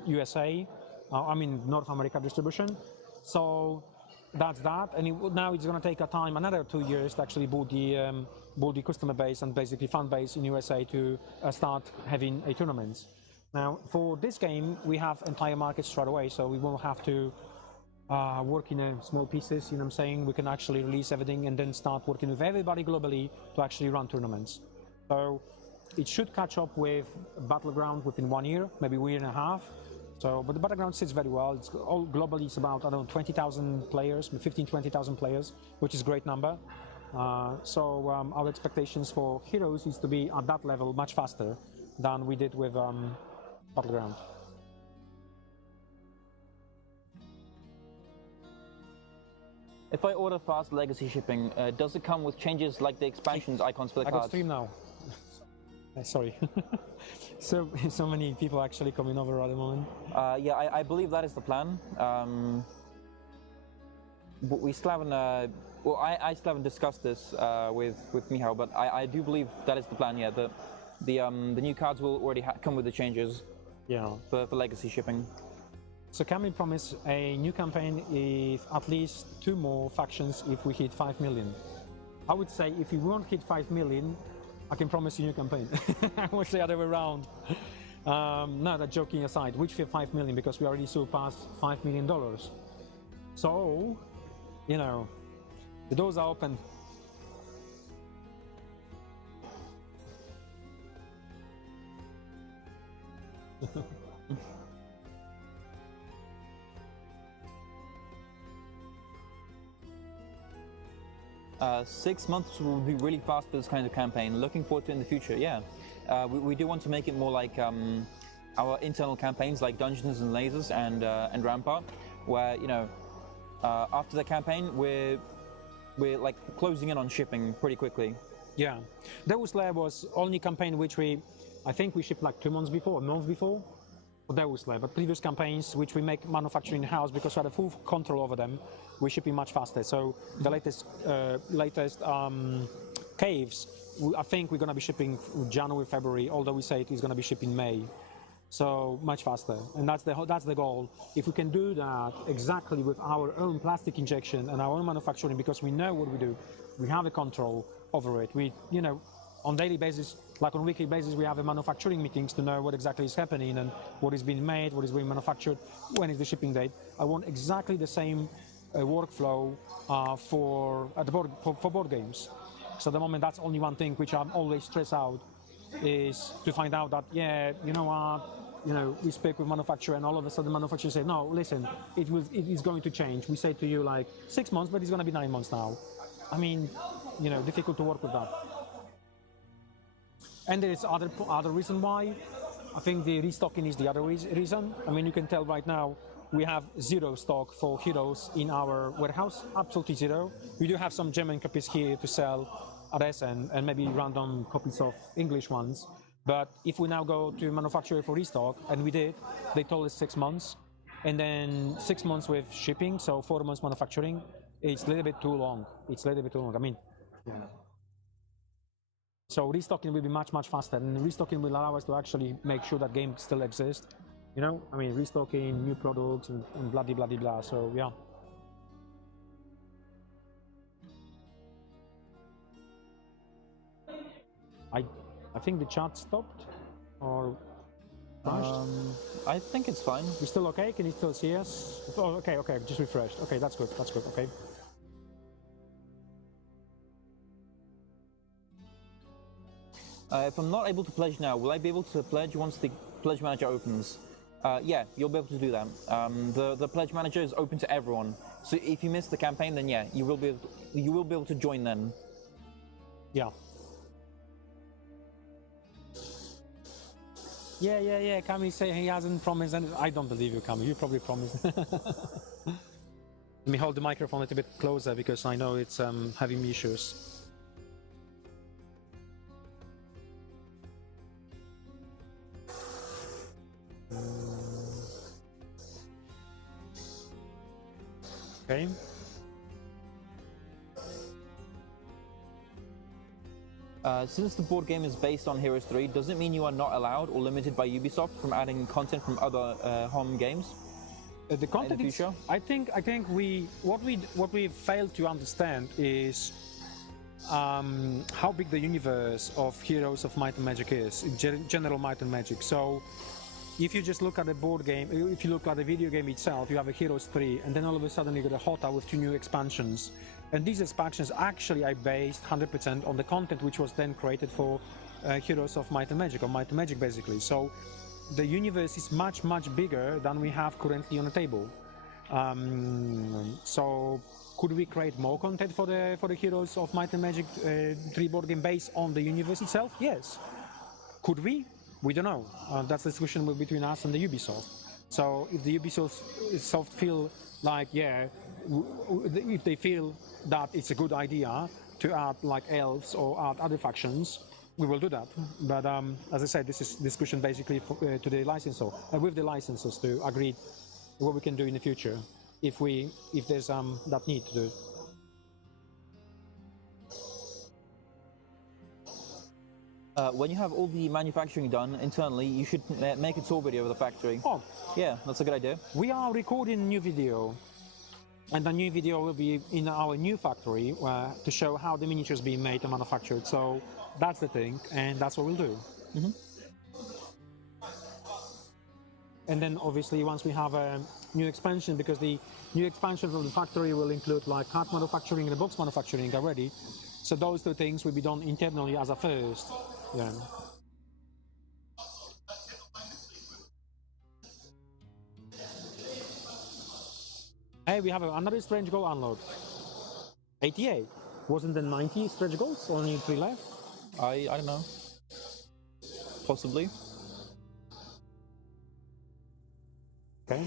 USA, North America distribution. So that's that, and now it's going to take another 2 years to actually build the customer base and basically fan base in USA to start having a tournaments. Now for this game, we have entire markets straight away, so we won't have to work in small pieces, you know what I'm saying? We can actually release everything and then start working with everybody globally to actually run tournaments. So it should catch up with Battleground within 1 year, maybe 1.5 years. So, but the Battleground sits very well. It's all globally, it's about, I don't know, 20,000 players, 15, 20,000 players, which is a great number. Our expectations for Heroes is to be at that level much faster than we did with Battleground. If I order fast legacy shipping, does it come with changes like the expansions icons for the cards? I got stream now. Sorry. so many people actually coming over at the moment. Yeah, I believe that is the plan. But we still haven't. Well, I still haven't discussed this with Michał, but I do believe that is the plan. Yeah, the new cards will already come with the changes. Yeah. For legacy shipping. So can we promise a new campaign if at least 2 more factions if we hit 5 million? I would say if we won't hit 5 million, I can promise you a new campaign. I would say the other way around. No, that joking aside, which for 5 million because we already surpassed $5 million. So, you know, the doors are open. 6 months will be really fast for this kind of campaign. Looking forward to it in the future, yeah. We do want to make it more like our internal campaigns like Dungeons and Lasers and Rampart, where, you know, after the campaign, we're like closing in on shipping pretty quickly. Yeah, Deus Lair was only campaign which I think we shipped like 2 months before, a month before. Deus Lair, but previous campaigns which we make manufacturing in-house because we had a full control over them, we're shipping much faster. So the latest caves, I think we're going to be shipping January, February, although we say it is going to be shipping May. So much faster, and that's the goal. If we can do that exactly with our own plastic injection and our own manufacturing, because we know what we do, we have a control over it. We, you know, on daily basis, like on weekly basis, we have a manufacturing meetings to know what exactly is happening and what is being made, what is being manufactured, when is the shipping date. I want exactly the same workflow for board games. So at the moment, that's only one thing which I'm always stressed out, is to find out that, yeah, you know what, you know, we speak with manufacturer and all of a sudden the manufacturer say, no, listen, it is going to change. We say to you like 6 months, but it's going to be 9 months now. I mean, you know, difficult to work with that. And there is other reason why. I think the restocking is the other reason. I mean, you can tell right now we have 0 stock for Heroes in our warehouse, absolutely 0. We do have some German copies here to sell at ESSEN and maybe random copies of English ones. But if we now go to manufacturer for restock, and we did, they told us 6 months, and then 6 months with shipping, so 4 months manufacturing. It's a little bit too long. It's a little bit too long. I mean, yeah. So restocking will be much, much faster, and restocking will allow us to actually make sure that game still exists. You know, I mean, restocking new products and blah, blah, blah, blah. So yeah. I think the chat stopped, or I think it's fine. We're still okay? Can you still see us? Oh, okay, just refreshed. Okay, that's good, okay. If I'm not able to pledge now, will I be able to pledge once the pledge manager opens? Yeah, you'll be able to do that. The pledge manager is open to everyone. So if you miss the campaign, then yeah, you will be able to join then. Yeah. Yeah. Kami say he hasn't promised, and I don't believe you, Kami. You probably promised. Let me hold the microphone a little bit closer because I know it's having issues. Okay. Since the board game is based on Heroes 3, does it mean you are not allowed or limited by Ubisoft from adding content from other home games? The content in the future? I think what we failed to understand is how big the universe of Heroes of Might and Magic is, general Might and Magic. So if you just look at the board game, if you look at the video game itself, you have a Heroes 3, and then all of a sudden you got a HOTA with 2 new expansions. And these expansions actually are based 100% on the content which was then created for Heroes of Might and Magic, or Might and Magic basically. So the universe is much, much bigger than we have currently on the table. So could we create more content for the Heroes of Might and Magic 3 board game based on the universe itself? Yes. Could we? We don't know. That's the discussion between us and the Ubisoft. So if the Ubisoft feel like, yeah, if they feel that it's a good idea to add like elves or add other factions, we will do that. But as I said, this is discussion basically to the licensor, with the licensors to agree what we can do in the future if there's that need to do. When you have all the manufacturing done internally, you should make a tour video of the factory. Oh, yeah, that's a good idea. We are recording a new video, and the new video will be in our new factory to show how the miniatures being made and manufactured. So that's the thing, and that's what we'll do. Mm-hmm. And then obviously once we have a new expansion, because the new expansions of the factory will include like card manufacturing and box manufacturing already. So those two things will be done internally as a first. Yeah. Hey, we have another stretch goal unlocked. 88. Wasn't there 90 stretch goals? Only 3 left? I don't know. Possibly. Okay.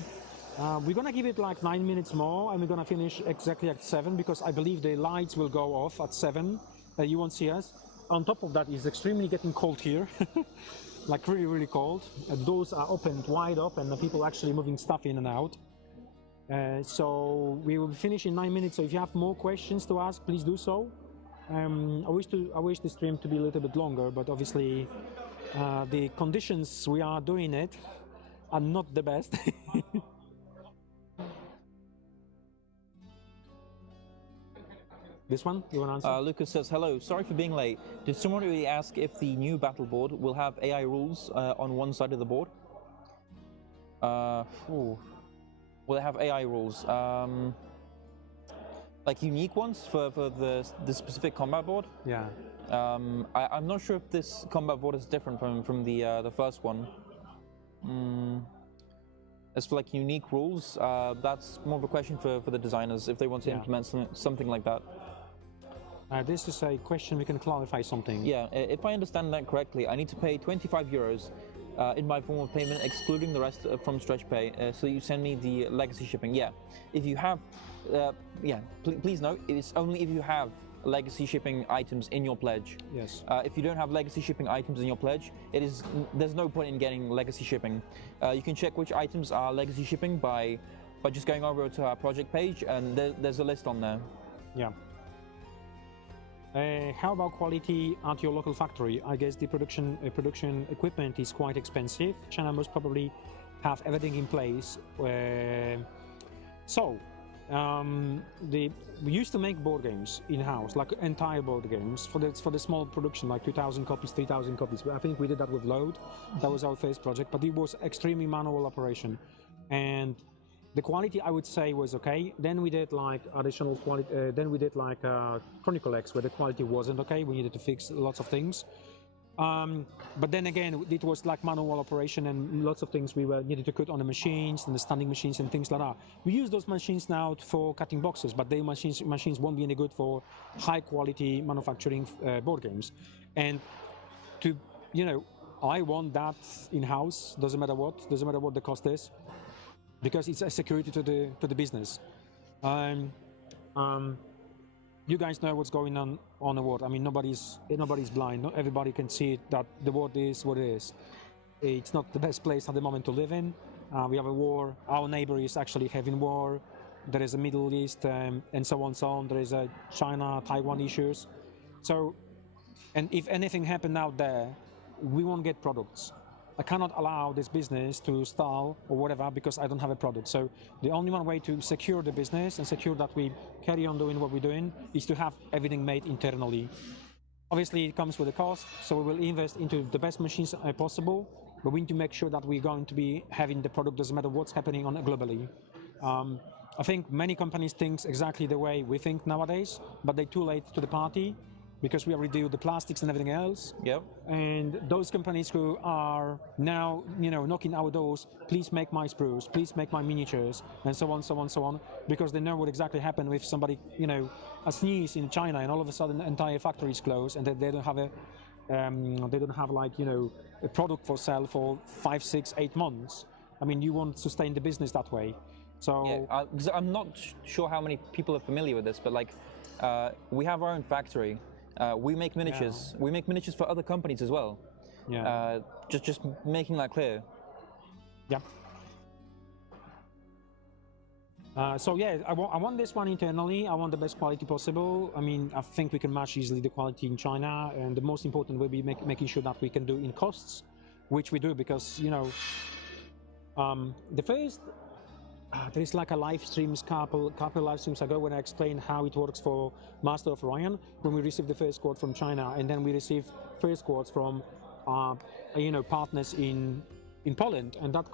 We're gonna give it like 9 minutes more, and we're gonna finish exactly at 7, because I believe the lights will go off at 7. You won't see us. On top of that, it's extremely getting cold here, like really, really cold. Doors are opened wide open, and people actually moving stuff in and out. So we will finish in 9 minutes. So if you have more questions to ask, please do so. I wish the stream to be a little bit longer, but obviously the conditions we are doing it are not the best. This one, you want to answer? Lucas says, hello, sorry for being late. Did someone really ask if the new battle board will have AI rules on one side of the board? Will it have AI rules? Like unique ones for the specific combat board? Yeah. I'm not sure if this combat board is different from the first one. As for like unique rules, that's more of a question for the designers if they want to implement something like that. This is a question we can clarify something. Yeah, if I understand that correctly, I need to pay 25 euros in my form of payment, excluding the rest from Stretch Pay. So you send me the legacy shipping. Yeah, if you have, please note, it's only if you have legacy shipping items in your pledge. Yes. If you don't have legacy shipping items in your pledge, there's no point in getting legacy shipping. You can check which items are legacy shipping by just going over to our project page, and there's a list on there. Yeah. How about quality at your local factory? I guess the production equipment is quite expensive. China most probably have everything in place. We used to make board games in-house, like entire board games for the small production, like 2,000 copies, 3,000 copies. I think we did that with Load. That was our first project, but it was extremely manual operation, and the quality I would say was okay. Then we did like additional quality. Then we did like Chronicle X, where the quality wasn't okay. We needed to fix lots of things. But then again, it was like manual operation, and lots of things we needed to cut on the machines and the standing machines and things like that. We use those machines now for cutting boxes, but they machines won't be any good for high quality manufacturing board games. And I want that in house. Doesn't matter what the cost is, because it's a security to the business. You guys know what's going on the world. I mean, nobody's blind. Not everybody can see it, that the world is what it is. It's not the best place at the moment to live in. We have a war. Our neighbor is actually having war. There is a Middle East and so on, so on. There is a China, Taiwan issues. So, and if anything happened out there, we won't get products. I cannot allow this business to stall or whatever because I don't have a product. So the only one way to secure the business and secure that we carry on doing what we're doing is to have everything made internally. Obviously, it comes with a cost, so we will invest into the best machines possible, but we need to make sure that we're going to be having the product doesn't matter what's happening on globally. I think many companies think exactly the way we think nowadays, but they're too late to the party because we already do the plastics and everything else. Yep. And those companies who are now, knocking our doors, please make my sprues, please make my miniatures, and so on, so on, so on, because they know what exactly happened with somebody, a sneeze in China, and all of a sudden the entire factory is closed, and they don't have a product for sale for 5, 6, 8 months. I mean, you won't sustain the business that way. So yeah, 'cause I'm not sure how many people are familiar with this, but we have our own factory. We make miniatures. Yeah. We make miniatures for other companies as well. Yeah. Just making that clear. Yeah. So yeah, I want this one internally. I want the best quality possible. I mean, I think we can match easily the quality in China, and the most important will be making sure that we can do in costs, which we do because the first. There is like a live streams, couple live streams ago when I explained how it works for Master of Orion when we received the first quote from China, and then we received first quotes from partners in Poland, and that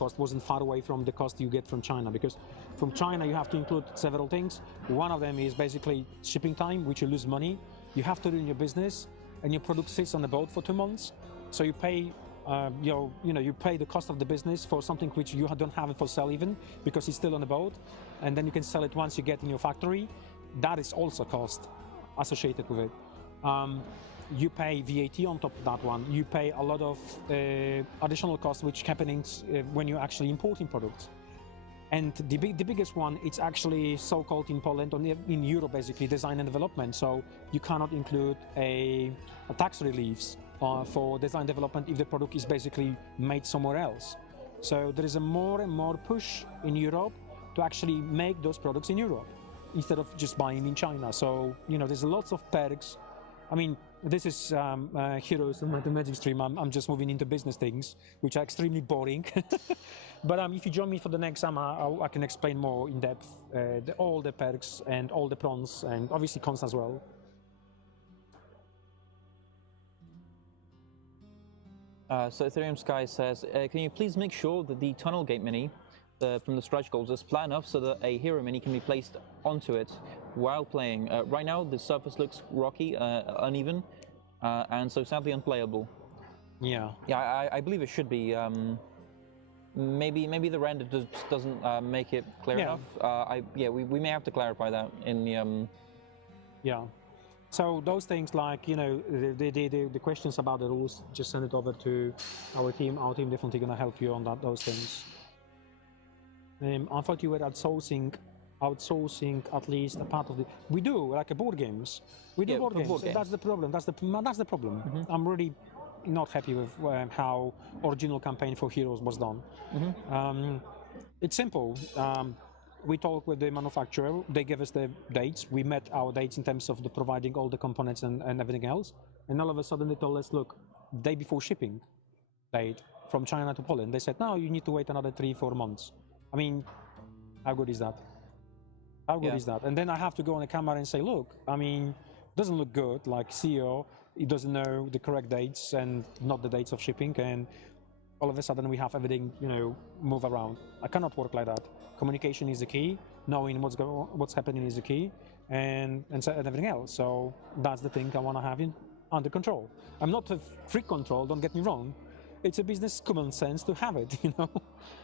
cost wasn't far away from the cost you get from China, because from China you have to include several things. One of them is basically shipping time, which you lose money. You have to run your business, and your product sits on the boat for 2 months, so you pay. You pay the cost of the business for something which you don't have it for sale even, because it's still on the boat, and then you can sell it once you get in your factory. That is also cost associated with it. You pay VAT on top of that one. You pay a lot of additional costs which happenings when you're actually importing products. And the biggest one, it's actually so-called in Poland, in Europe basically, design and development. So you cannot include a tax reliefs for design development if the product is basically made somewhere else. So there is a more and more push in Europe to actually make those products in Europe instead of just buying in China. So there's lots of perks. I mean, this is Heroes of the Magic Stream. I'm just moving into business things, which are extremely boring. But if you join me for the next summer, I can explain more in depth all the perks and all the pros, and obviously cons as well. So Ethereum Sky says, can you please make sure that the Tunnel Gate Mini from the stretch goals is flat enough so that a Hero Mini can be placed onto it while playing? Right now, the surface looks rocky, uneven, and so sadly unplayable. Yeah. Yeah, I believe it should be. Maybe the render just doesn't make it clear enough. We may have to clarify that in the. Yeah. So those things like, the questions about the rules, just send it over to our team. Our team definitely going to help you on those things. I thought you were outsourcing at least a part of the. We do, like board games. We do board games. That's the problem. That's the problem. Mm-hmm. I'm really not happy with how original campaign for Heroes was done. Mm-hmm. It's simple. We talked with the manufacturer, they gave us the dates, we met our dates in terms of providing all the components and everything else, and all of a sudden they told us, look, day before shipping date from China to Poland, they said, no, you need to wait another 3-4 months. I mean, how good is that? How good is that? And then I have to go on the camera and say, look, I mean, doesn't look good, like CEO, he doesn't know the correct dates and not the dates of shipping, and all of a sudden we have everything, move around. I cannot work like that. Communication is the key. Knowing what's happening is the key, and everything else. So that's the thing I want to have under control. I'm not a freak control. Don't get me wrong. It's a business common sense to have it,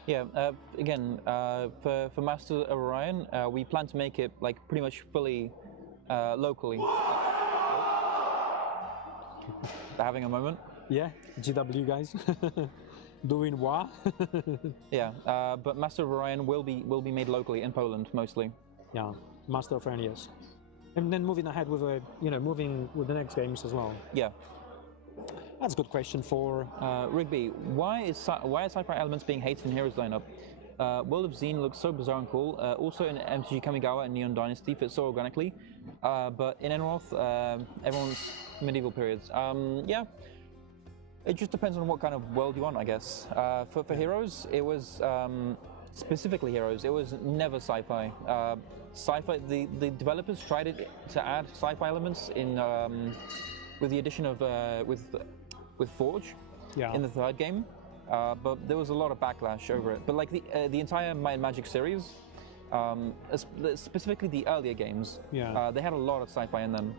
Yeah. Again, for Master of Orion, we plan to make it pretty much fully locally. Having a moment. Yeah. GW guys. Doing what? Yeah, but Master of Orion will be made locally in Poland mostly. Yeah, Master of Orion, yes. And then moving ahead with moving with the next games as well. Yeah, that's a good question for Rigby. Why is sci-fi elements being hated in Heroes lineup? World of Xen looks so bizarre and cool. Also in MTG Kamigawa and Neon Dynasty fits so organically, but in Enroth, everyone's medieval periods. Yeah. It just depends on what kind of world you want, I guess. For Heroes, it was specifically Heroes. It was never sci-fi. Sci-fi. The developers tried to add sci-fi elements in with the addition of with Forge, Yeah. in the third game, but there was a lot of backlash over it. But like the entire Might and Magic series, specifically the earlier games, Yeah. they had a lot of sci-fi in them.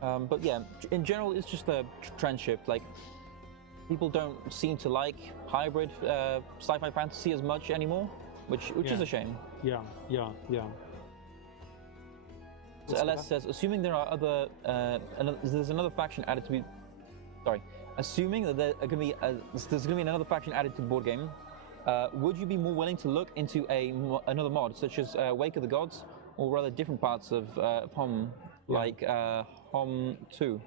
But yeah, in general, it's just a trend shift. Like, people don't seem to like hybrid sci-fi fantasy as much anymore, which is a shame. Yeah. So LS says, assuming there are other, there's another faction added to be. Sorry, assuming that there's going to be another faction added to the board game, would you be more willing to look into another mod, such as Wake of the Gods, or rather different parts of HOM, like HOM 2?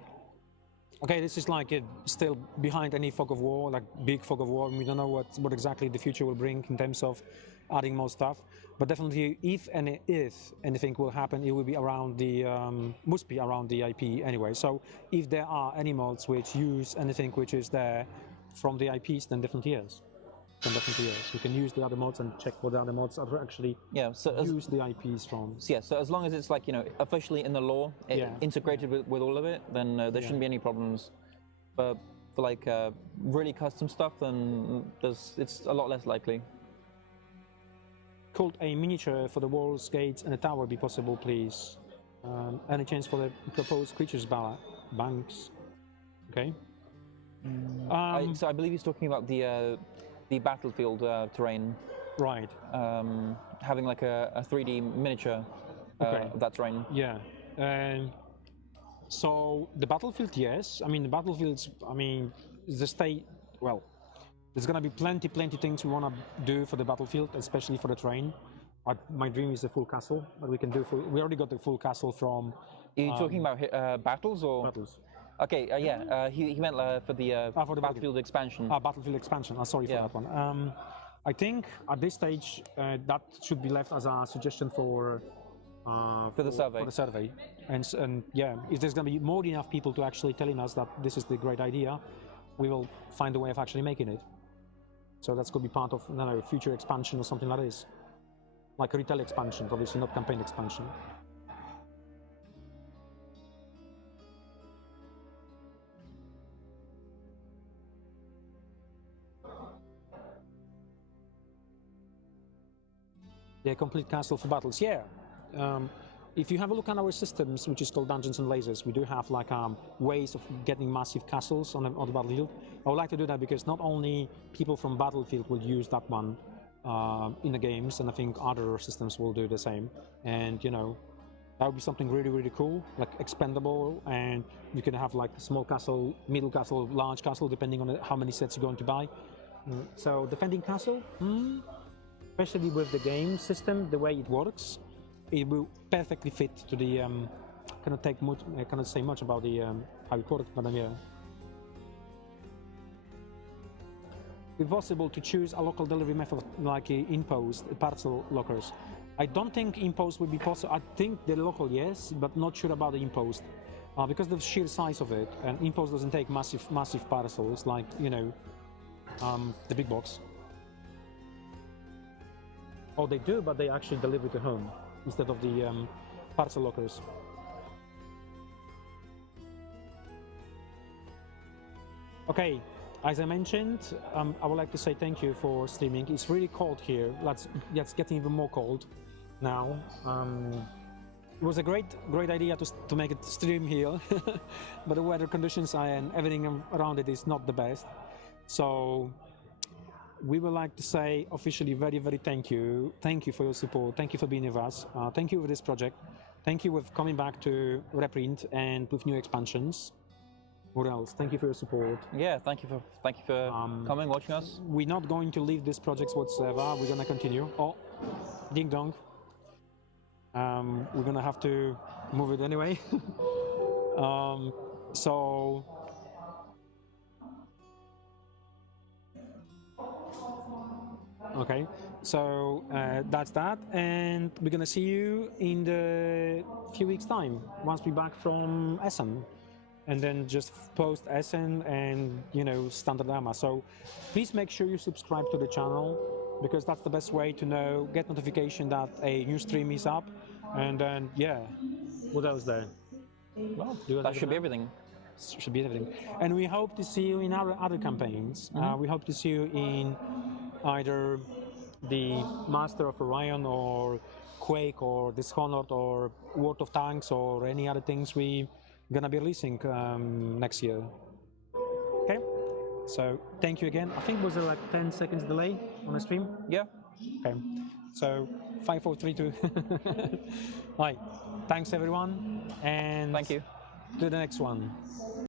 Okay, this is like still behind any fog of war, like big fog of war, and we don't know what exactly the future will bring in terms of adding more stuff. But definitely, if anything will happen, it will be around must be around the IP anyway. So if there are any mods which use anything which is there from the IPs, then definitely yes. We can use the other mods and check what the other mods are actually use the IPs from. So as long as it's like, officially in the lore, integrated with all of it, then there shouldn't be any problems. But for like really custom stuff, then it's a lot less likely. Could a miniature for the walls, gates, and a tower be possible, please? Any chance for the proposed creatures banks? Okay. So I believe he's talking about the battlefield terrain. Right. Having like a 3D miniature of that terrain. Yeah. So the battlefield, yes. I mean, the battlefields, the state, well, there's going to be plenty things we want to do for the battlefield, especially for the terrain. My dream is a full castle, but we can do we already got the full castle from... Are you talking about battles or...? Battles. Okay, he meant for the battlefield expansion. Battlefield expansion, sorry for that one. I think at this stage that should be left as a suggestion for the survey. For the survey, and yeah, if there's going to be more than enough people to actually telling us that this is the great idea, we will find a way of actually making it. So that's going to be part of future expansion or something like this, like a retail expansion, obviously not campaign expansion. Yeah, complete castle for battles. Yeah. If you have a look at our systems, which is called Dungeons and Lasers, we do have like ways of getting massive castles on the battlefield. I would like to do that because not only people from Battlefield will use that one in the games, and I think other systems will do the same. And that would be something really cool, like expandable, and you can have like small castle, middle castle, large castle, depending on how many sets you're going to buy. So defending castle. Especially with the game system, the way it works, it will perfectly fit to the. I cannot say much about the how it works, but yeah. It's possible to choose a local delivery method like InPost parcel lockers. I don't think InPost would be possible. I think the local, yes, but not sure about the InPost because of the sheer size of it. And InPost doesn't take massive parcels like the big box. Oh, they do, but they actually deliver to home instead of the parcel lockers. Okay, as I mentioned, I would like to say thank you for streaming. It's really cold here. It's getting even more cold now. It was a great idea to make it stream here, but the weather conditions and everything around it is not the best. So we would like to say officially very thank you. Thank you for your support. Thank you for being with us. Thank you for this project. Thank you for coming back to reprint and with new expansions. What else? Thank you for your support. Yeah, thank you for coming, watching us. We're not going to leave these projects whatsoever. We're gonna continue. Oh, ding dong. We're gonna have to move it anyway. Okay, so that's that, and we're gonna see you in the few weeks' time once we're back from ESSEN, and then just post ESSEN and standard AMA. So please make sure you subscribe to the channel because that's the best way to get notification that a new stream is up, and then what else there? Well, that should be everything. should be everything. And we hope to see you in other campaigns. We hope to see you in either the Master of Orion or Quake or Dishonored or World of Tanks or any other things we gonna be releasing next year. Okay, so thank you again. I think was there like 10 seconds delay on the stream? Yeah. Okay, so 5, 4, 3, 2. Right, thanks everyone, and Thank you. to the next one.